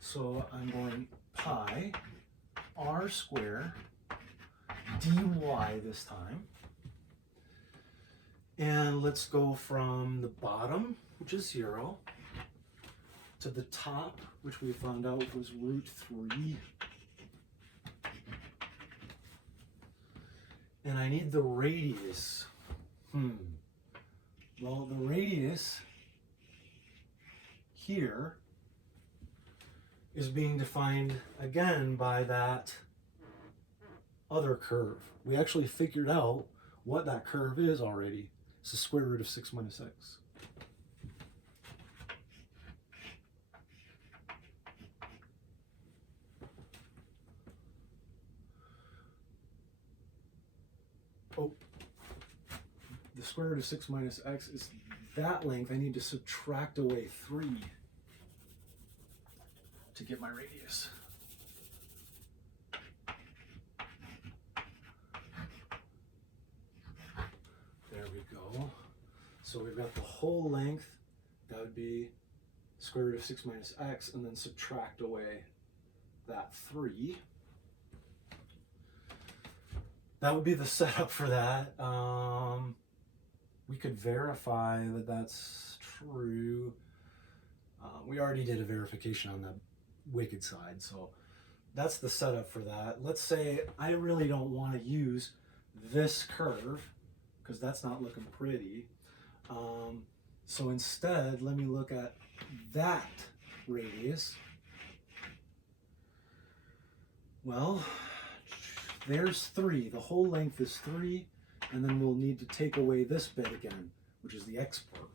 So I'm going pi r square dy this time. And let's go from the bottom, which is 0, to the top, which we found out was root 3. And I need the radius. Well, the radius here is being defined again by that other curve. We actually figured out what that curve is already. It's the square root of 6 minus x. Oh, the square root of 6 minus x is that length. I need to subtract away 3 to get my radius. There we go. So we've got the whole length. That would be square root of 6 minus x, and then subtract away that 3. That would be the setup for that. We could verify that that's true. We already did a verification on the wicked side, so that's the setup for that. Let's say I really don't want to use this curve because that's not looking pretty. So instead, let me look at that radius. Well, there's 3. The whole length is 3, and then we'll need to take away this bit again, which is the x part.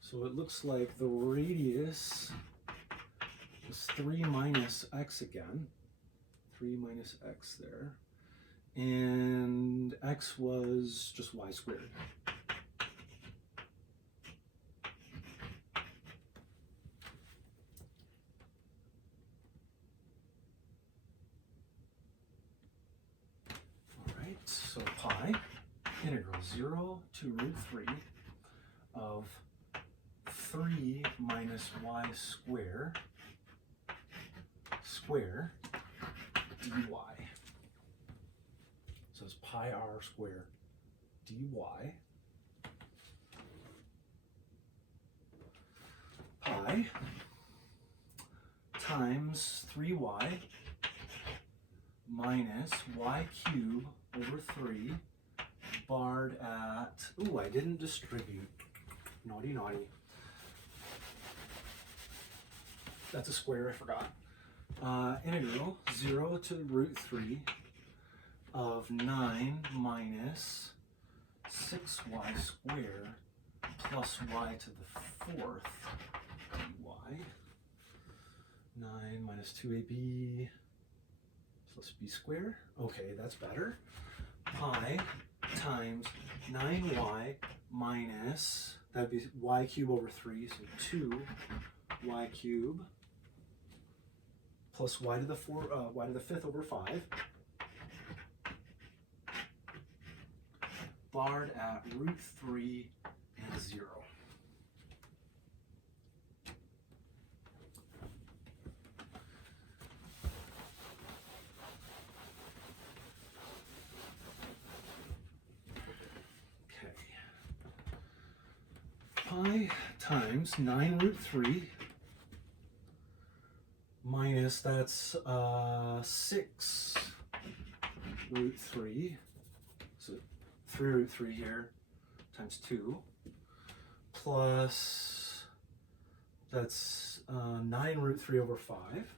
So it looks like the radius is 3 minus x again. 3 minus x there. And x was just y squared. So pi integral 0 to root 3 of 3 minus y square dy. So it's pi r square dy pi times 3y minus y cubed over 3 barred at, ooh, I didn't distribute. Naughty, naughty. That's a square, I forgot. Integral 0 to root 3 of 9 minus 6y squared plus y to the 4th dy. 9 minus 2ab plus b squared. Okay, that's better. Pi times 9y minus, that'd be y cubed over 3, so 2y cubed plus y to the 5th over 5, barred at root 3 and 0. Pi times 9 root 3 minus, that's 6 root 3, so 3 root 3 here times 2, plus, that's 9 root 3 over 5.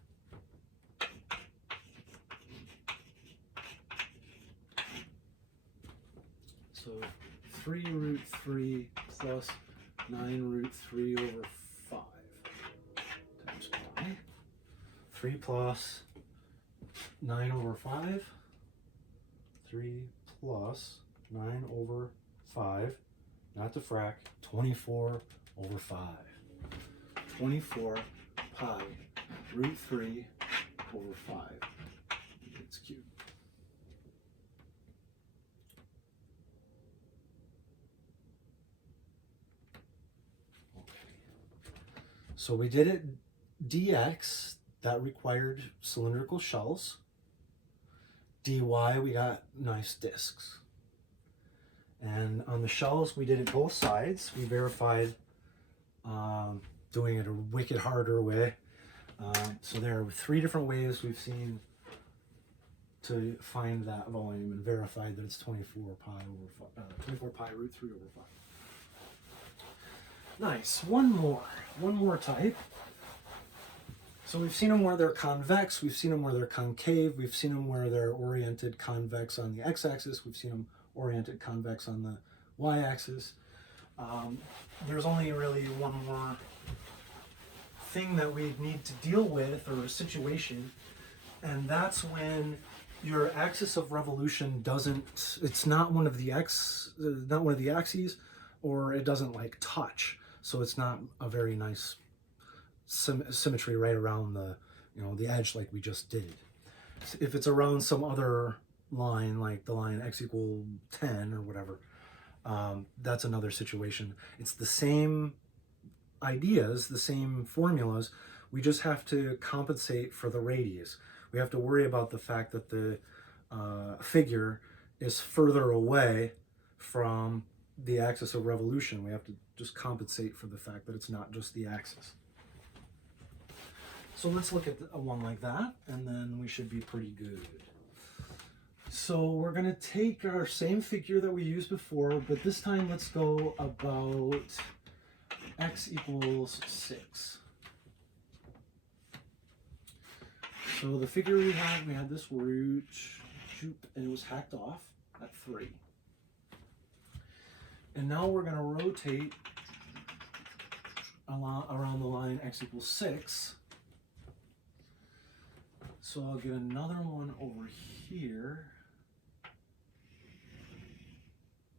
So 3 root 3 plus 9 root 3 over 5 times pi. 3 plus 9 over 5. 3 plus 9 over 5, not to frac, 24 over 5. 24 pi root 3 over 5. It's cubed. So we did it dx, that required cylindrical shells. dy, we got nice discs. And on the shells, we did it both sides. We verified doing it a wicked harder way. So there are 3 different ways we've seen to find that volume and verified that it's 24 pi root 3 over 5. Nice. One more type. So we've seen them where they're convex, we've seen them where they're concave, we've seen them where they're oriented convex on the x-axis, we've seen them oriented convex on the y-axis. There's only really one more thing that we need to deal with, or a situation, and that's when your axis of revolution doesn't, it's not one of the axes, or it doesn't like touch. So it's not a very nice symmetry right around the, the edge like we just did. If it's around some other line, like the line x equal 10 or whatever, that's another situation. It's the same ideas, the same formulas. We just have to compensate for the radius. We have to worry about the fact that the figure is further away from the axis of revolution. We have to just compensate for the fact that it's not just the axis. So let's look at one like that, and then we should be pretty good. So we're going to take our same figure that we used before, but this time let's go about x equals 6. So the figure we had this root, and it was hacked off at 3. And now we're going to rotate around the line x equals 6. So I'll get another one over here,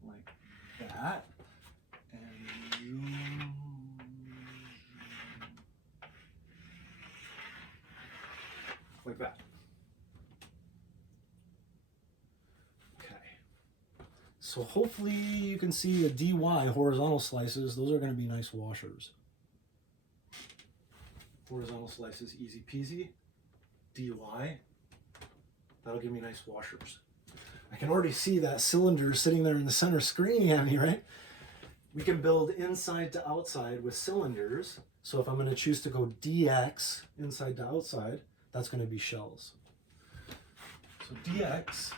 like that, and like that. Okay. So hopefully you can see a dy horizontal slices. Those are going to be nice washers. Horizontal slices, easy peasy. dy, that'll give me nice washers. I can already see that cylinder sitting there in the center screening at me, right? We can build inside to outside with cylinders. So if I'm going to choose to go dx inside to outside, that's going to be shells. So dx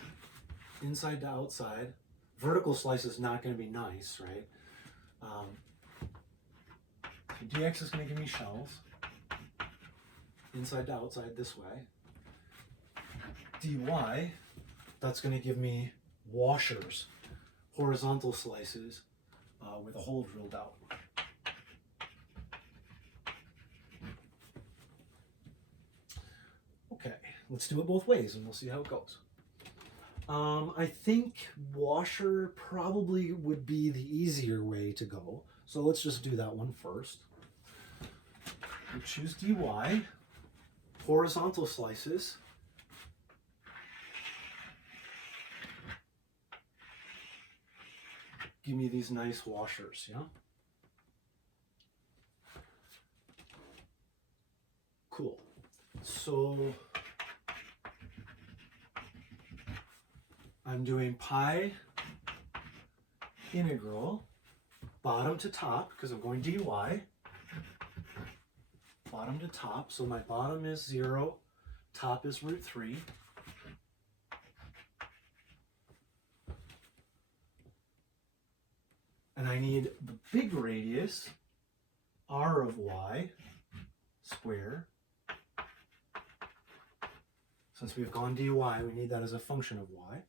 inside to outside, vertical slice is not going to be nice, right? So dx is going to give me shells. Inside to outside this way. dy, that's going to give me washers, horizontal slices with a hole drilled out. Okay, let's do it both ways and we'll see how it goes. I think washer probably would be the easier way to go. So let's just do that one first. We choose DY, horizontal slices. Give me these nice washers, yeah? Cool. So I'm doing pi integral bottom to top because I'm going dy. Bottom to top, so my bottom is 0, top is root 3. And I need the big radius, r of y, square. Since we've gone dy, we need that as a function of y.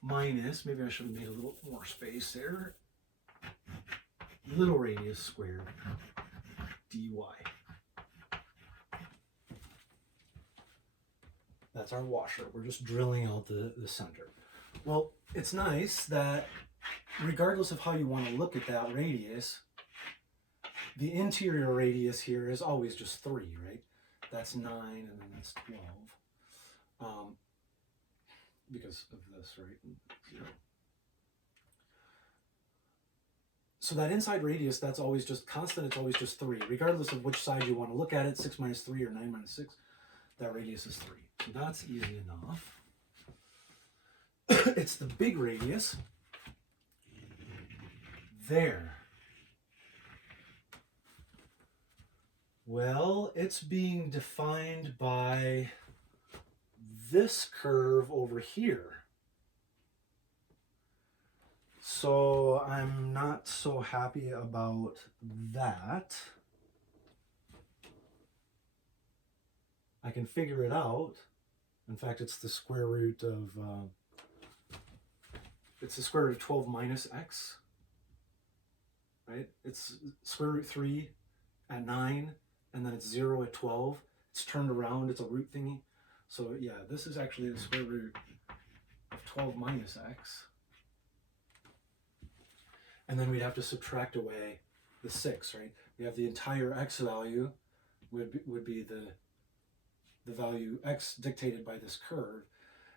Minus, maybe I should have made a little more space there, little radius squared, dy. That's our washer. We're just drilling out the center. Well, it's nice that regardless of how you want to look at that radius, the interior radius here is always just 3, right? That's 9 and then that's 12. Because of this, right? 0. So that inside radius, that's always just constant, it's always just 3. Regardless of which side you want to look at it, 6 minus 3 or 9 minus 6, that radius is 3. So that's easy enough. It's the big radius. There. Well, it's being defined by this curve over here. So I'm not so happy about that. I can figure it out. In fact, it's the square root of, it's the square root of 12 minus x, right? It's square root 3 at 9, and then it's 0 at 12. It's turned around, it's a root thingy. So yeah, this is actually the square root of 12 minus x. And then we'd have to subtract away the 6, right? We have the entire x value would be the value x dictated by this curve,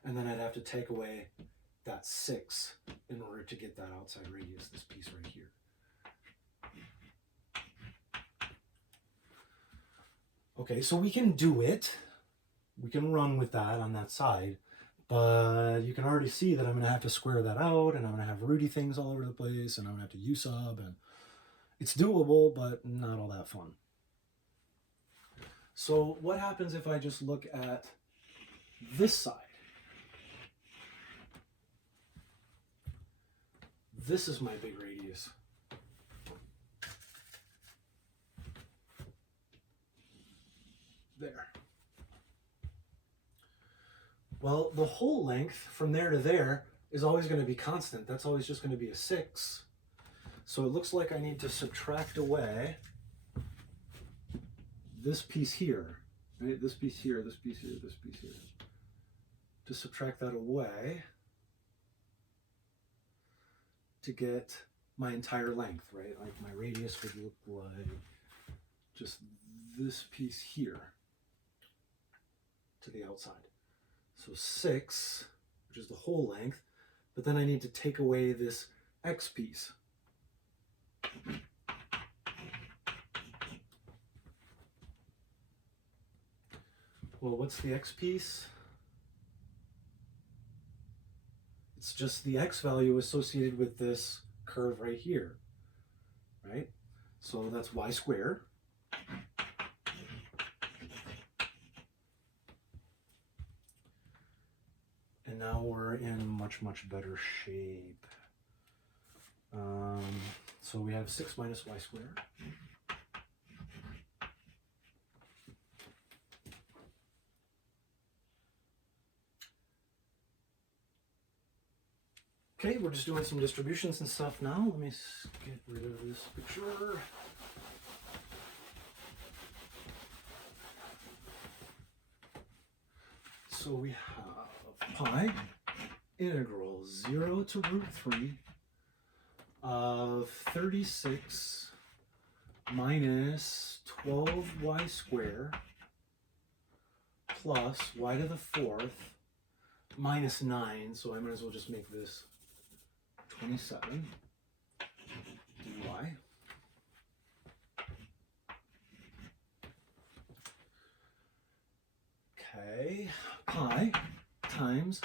and then I'd have to take away that 6 in order to get that outside radius, this piece right here. Okay, so we can do it. We can run with that on that side, but you can already see that I'm going to have to square that out, and I'm going to have rooty things all over the place, and I'm going to have to u-sub, and it's doable, but not all that fun. So what happens if I just look at this side? This is my big radius. There. Well, the whole length from there to there is always going to be constant. That's always just going to be a 6. So it looks like I need to subtract away this piece here, right? This piece here, this piece here, this piece here. To subtract that away to get my entire length, right? Like my radius would look like just this piece here to the outside. So 6, which is the whole length, but then I need to take away this x piece. Well, what's the x piece? It's just the x value associated with this curve right here, right? So that's y squared. And now we're in much, much better shape. So we have 6 minus y squared. Okay, we're just doing some distributions and stuff now. Let me get rid of this picture. So we have pi integral 0 to root 3 of 36 minus 12y squared plus y to the 4th minus 9, so I might as well just make this 27 dy. Okay, pi times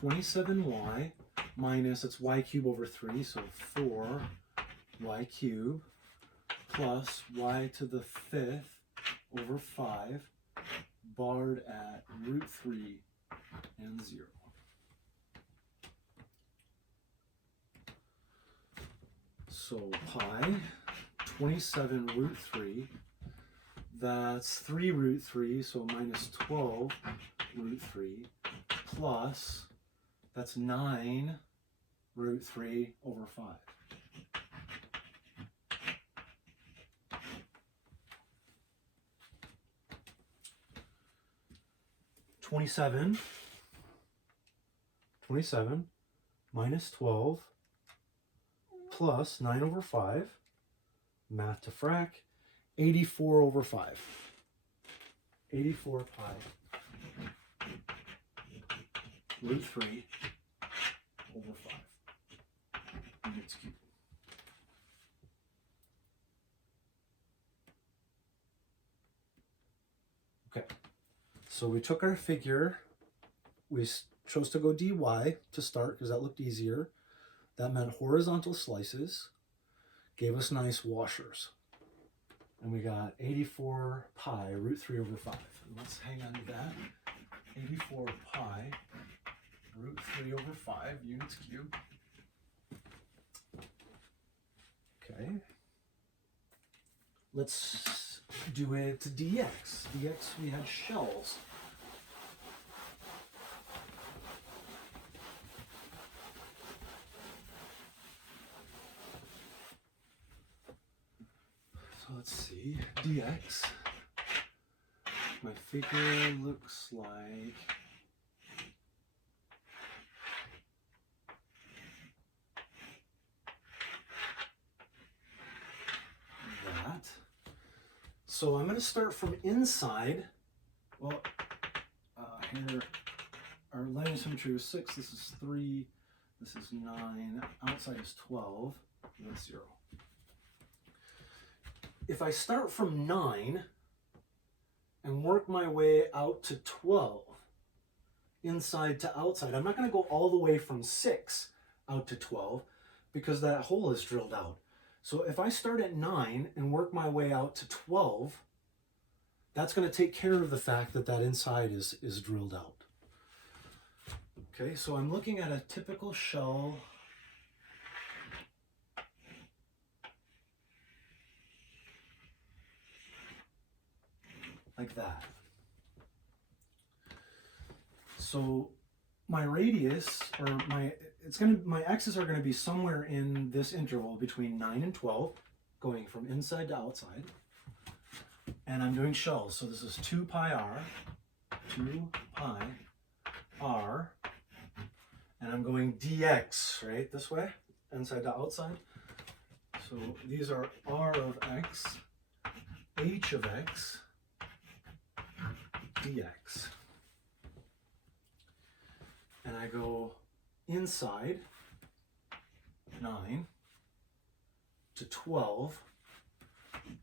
27y minus, it's y cubed over 3, so 4y cubed plus y to the 5th over 5 barred at root 3 and 0. So pi 27 root 3, that's 3 root 3, so minus 12 root 3 plus, that's 9 root 3 over 5. Twenty-seven minus 12 plus 9 over 5, math to frac, 84 over 5. 84 pi root 3 over 5 units cubed. Okay, so we took our figure, we chose to go dy to start because that looked easier. That meant horizontal slices, gave us nice washers. And we got 84 pi root 3 over 5. And let's hang on to that. 84 pi root 3 over 5 units cubed. Okay. Let's do it to dx. dx, we had shells. So let's see, dx. My figure looks like that. So I'm going to start from inside. Well, here our linear symmetry is 6. This is 3. This is 9. Outside is 12. That's 0. If I start from 9 and work my way out to 12, inside to outside, I'm not going to go all the way from 6 out to 12 because that hole is drilled out. So if I start at 9 and work my way out to 12, that's going to take care of the fact that that inside is drilled out. Okay, so I'm looking at a typical shell. Like that. So my radius, or my x's are going to be somewhere in this interval between 9 and 12, going from inside to outside. And I'm doing shells, so this is 2 pi r, and I'm going dx, right, this way, inside to outside. So these are r of x, h of x, dx. And I go inside 9 to 12,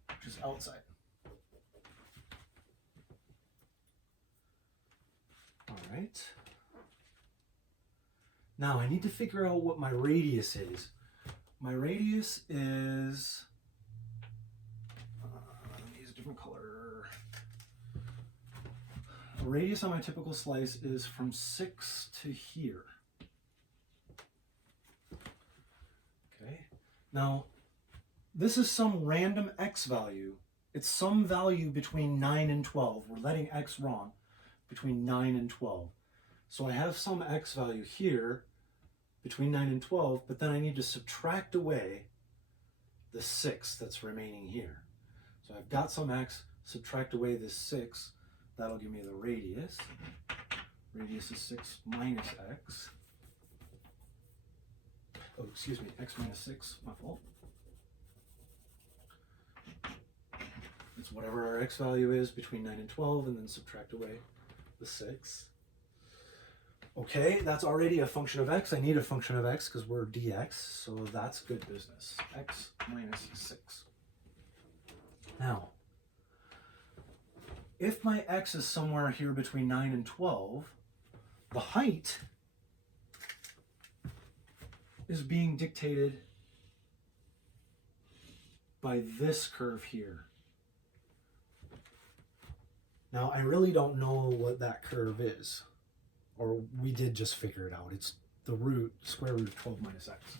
which is outside. All right. Now I need to figure out what my radius is. My radius is, let me use a different color. The radius on my typical slice is from 6 to here. Okay. Now, this is some random x value. It's some value between 9 and 12. We're letting x run between 9 and 12. So I have some x value here between 9 and 12, but then I need to subtract away the 6 that's remaining here. So I've got some x, subtract away this 6, that'll give me the radius. Radius is 6 minus x. Oh, excuse me, x minus 6, my fault. It's whatever our x value is between 9 and 12, and then subtract away the 6. Okay, that's already a function of x. I need a function of x because we're dx, so that's good business. X minus 6. Now, if my x is somewhere here between 9 and 12, the height is being dictated by this curve here. Now, I really don't know what that curve is, or we did just figure it out. It's the square root of 12 minus x.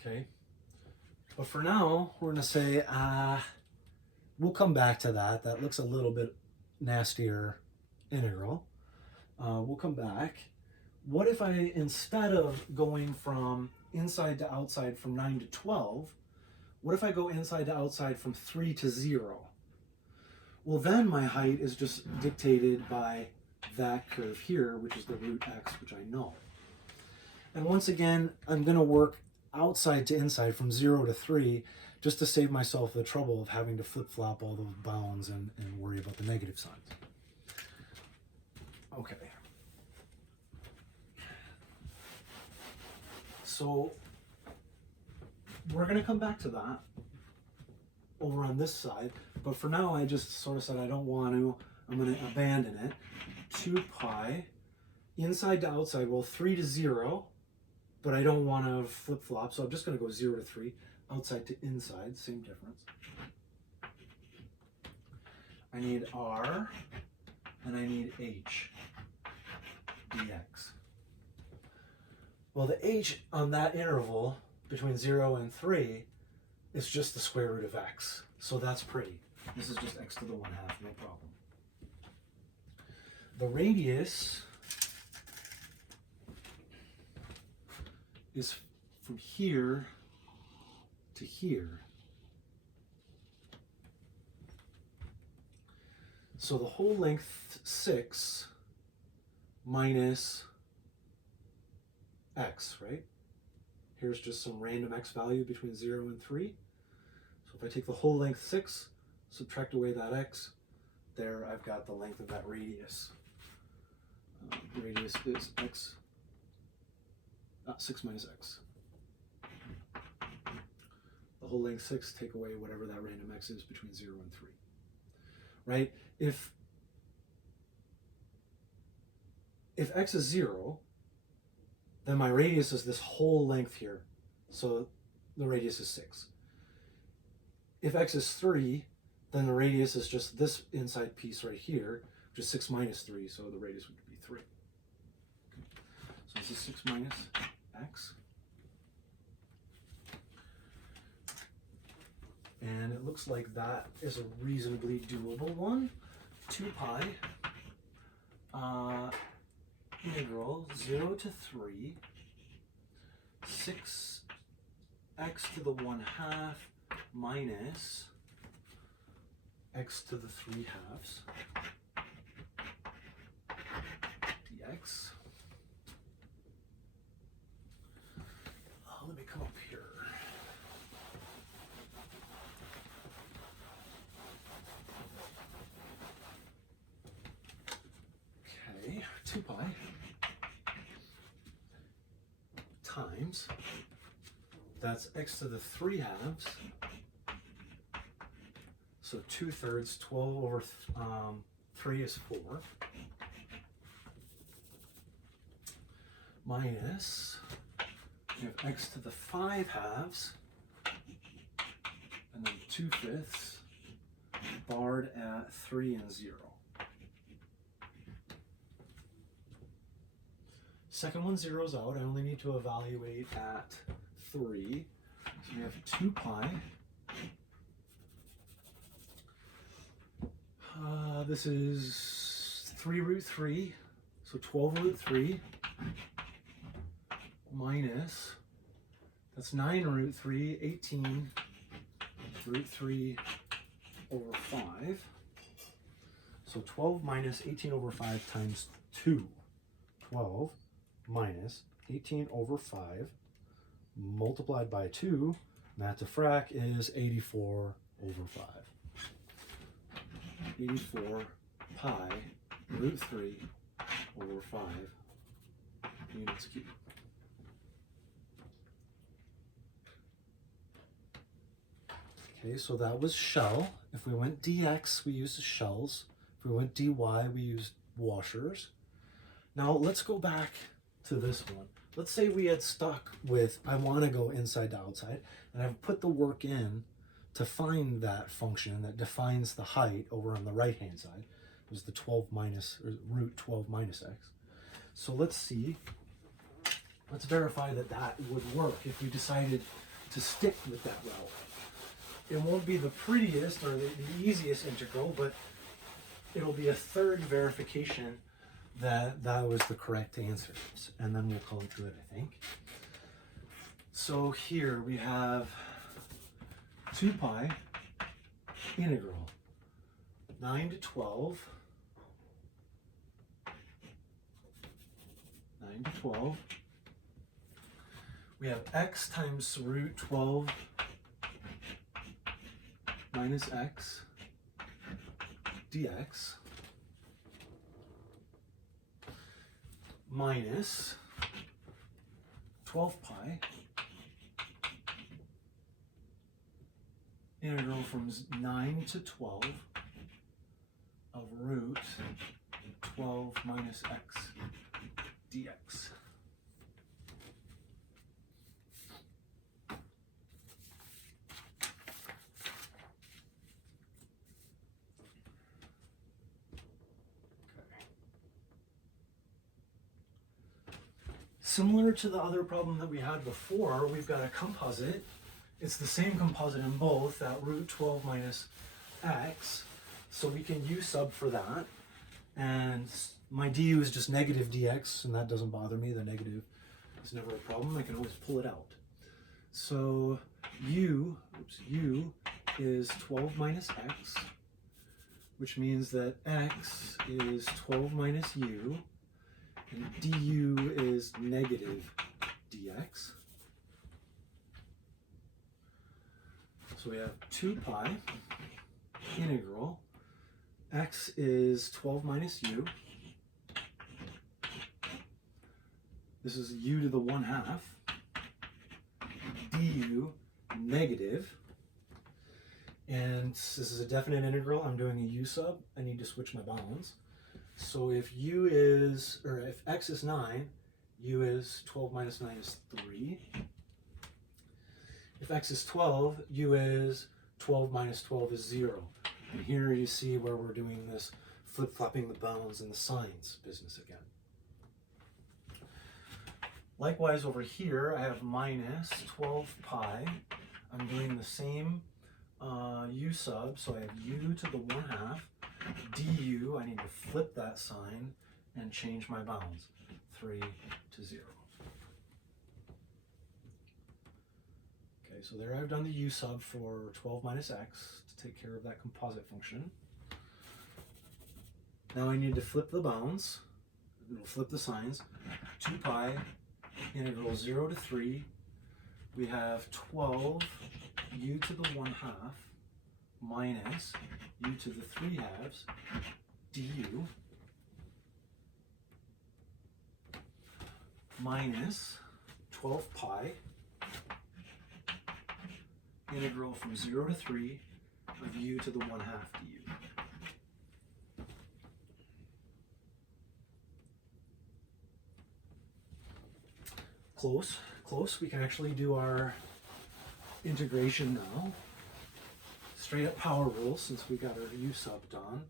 Okay, but for now, we're going to say, we'll come back to that. That looks a little bit nastier integral. We'll come back. What if I, instead of going from inside to outside from 9 to 12, what if I go inside to outside from 3 to 0? Well, then my height is just dictated by that curve here, which is the root x, which I know. And once again, I'm going to work outside to inside from 0 to 3 just to save myself the trouble of having to flip-flop all those bounds and worry about the negative signs. Okay. So we're going to come back to that over on this side, but for now I just sort of said I don't want to. I'm going to abandon it. 2 pi inside to outside, well, 3 to 0, but I don't want to flip-flop, so I'm just going to go 0 to 3, outside to inside, same difference. I need r, and I need h dx. Well, the h on that interval between 0 and 3 is just the square root of x, so that's pretty. This is just x to the 1/2, no problem. The radius is from here to here. So the whole length 6 minus x, right? Here's just some random x value between 0 and 3. So if I take the whole length 6, subtract away that x, there I've got the length of that radius. Radius is x, 6 minus x. The whole length 6, take away whatever that random x is between 0 and 3. Right? If x is 0, then my radius is this whole length here. So the radius is 6. If x is 3, then the radius is just this inside piece right here, which is 6 minus 3, so the radius would be 3. Okay. So this is 6 minus x. And it looks like that is a reasonably doable one. 2 pi integral 0 to 3 6 x to the 1/2 minus x to the 3/2 dx. Let me come up here. Okay, 2 pi times, that's x to the 3/2, so 2/3, 12 over 3 is 4, minus, we have x to the 5/2, and then 2/5 barred at 3 and 0. Second one zeroes out. I only need to evaluate at 3. So we have 2 pi This is 3 root 3, so 12 root 3 minus, that's 9 root 3, 18 root 3 over 5. So 12 minus 18 over 5 times 2. 12 minus 18 over 5 multiplied by 2, math to frac, is 84 over 5. 84 pi root 3 over 5 units cubed. Okay, so that was shell. If we went dx, we used shells. If we went dy, we used washers. Now let's go back to this one. Let's say we had stuck with, I want to go inside to outside, and I've put the work in to find that function that defines the height over on the right hand side. It was the 12 minus, or root 12 minus x. So let's see, let's verify that that would work if we decided to stick with that route. It won't be the prettiest or the easiest integral, but it'll be a third verification that that was the correct answer. And then we'll call it good, I think. So here we have 2 pi integral 9 to 12, 9 to 12. We have x times root 12 minus x dx minus 12 pi integral from 9 to 12 of root 12 minus x dx. Similar to the other problem that we had before, we've got a composite. It's the same composite in both, that root 12 minus x. So we can u sub for that. And my du is just negative dx, and that doesn't bother me. The negative is never a problem. I can always pull it out. So u is 12 minus x, which means that x is 12 minus u, and du is negative dx. So we have 2 pi integral, x is 12 minus u. This is u to the 1/2, du negative, and this is a definite integral. I'm doing a u sub. I need to switch my bounds. So if u is, or if x is 9, u is 12 minus 9 is 3. If x is 12, u is 12 minus 12 is 0. And here you see where we're doing this flip-flopping the bounds and the signs business again. Likewise over here, I have minus 12 pi. I'm doing the same u sub, so I have u to the 1/2. du, I need to flip that sign and change my bounds, 3 to 0. Okay, so there I've done the u sub for 12 minus x to take care of that composite function. Now I need to flip the bounds, flip the signs. 2 pi integral 0 to 3. We have 12 u to the 1/2 minus u to the 3/2 du minus 12 pi integral from 0 to 3 of u to the 1/2 du. Close, close. We can actually do our integration now. Straight up power rule, since we got our u sub done.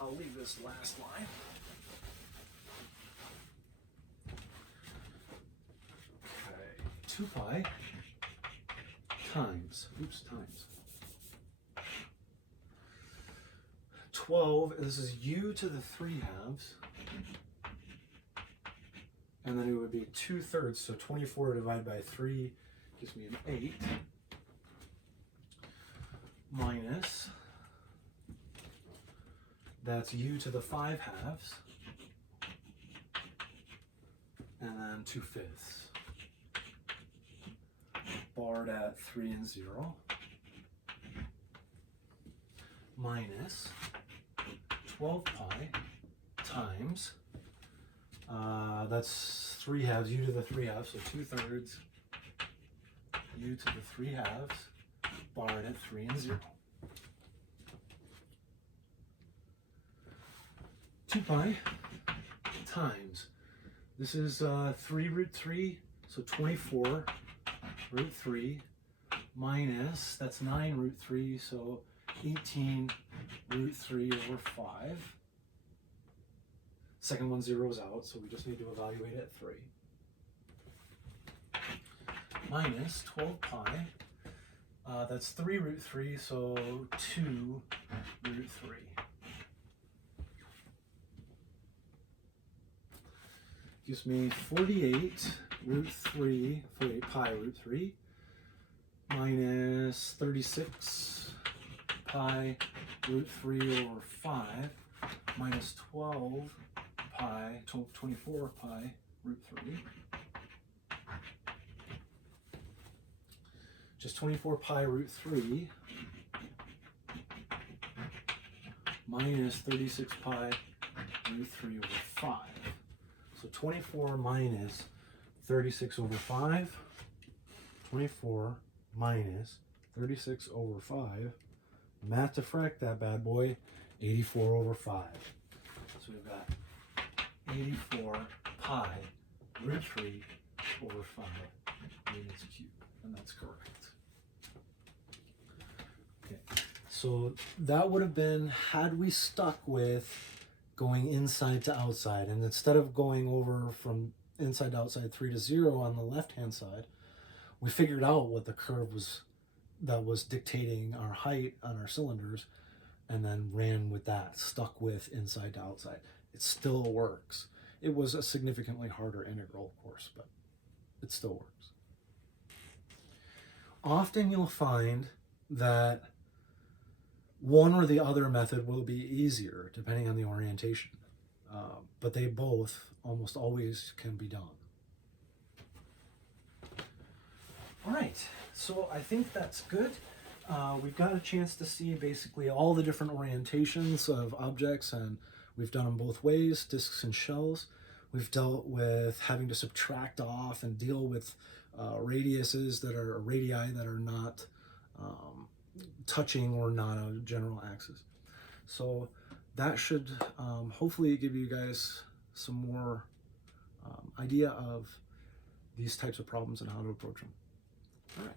I'll leave this last line. Okay, 2 pi times, 12, this is u to the 3 halves. And then it would be 2/3, so 24 divided by 3 gives me an 8. Minus, that's u to the 5 halves. And then 2/5. Barred at 3 and 0. Minus 12 pi times, that's 3 halves, u to the 3 halves, so 2/3 u to the 3 halves, barred at 3 and 0. 2 pi times, this is 3 root 3, so 24 root 3, minus, that's 9 root 3, so 18 root 3 over 5. Second one zeroes out, so we just need to evaluate it at 3. Minus 12 pi, that's 3 root 3, so 2 root 3. Gives me 48 root 3, 48 pi root 3, minus 36 pi root 3 over 5, minus 12 pi, 24 pi root 3. Just 24 pi root 3 minus 36 pi root 3 over 5. So 24 minus 36 over 5. 24 minus 36 over 5. Math to frac that bad boy. 84 over 5. So we've got 84 pi root 3 over 5 units cubed. And that's correct. Okay. So that would have been had we stuck with going inside to outside, and instead of going over from inside to outside 3 to 0 on the left hand side, we figured out what the curve was that was dictating our height on our cylinders, and then ran with that, stuck with inside to outside. It still works. It was a significantly harder integral, of course, but it still works. Often you'll find that one or the other method will be easier depending on the orientation, but they both almost always can be done. All right, so I think that's good. We've got a chance to see basically all the different orientations of objects, and we've done them both ways, discs and shells. We've dealt with having to subtract off and deal with radiuses that are radii that are not touching or not a general axis. So that should hopefully give you guys some more idea of these types of problems and how to approach them. All right.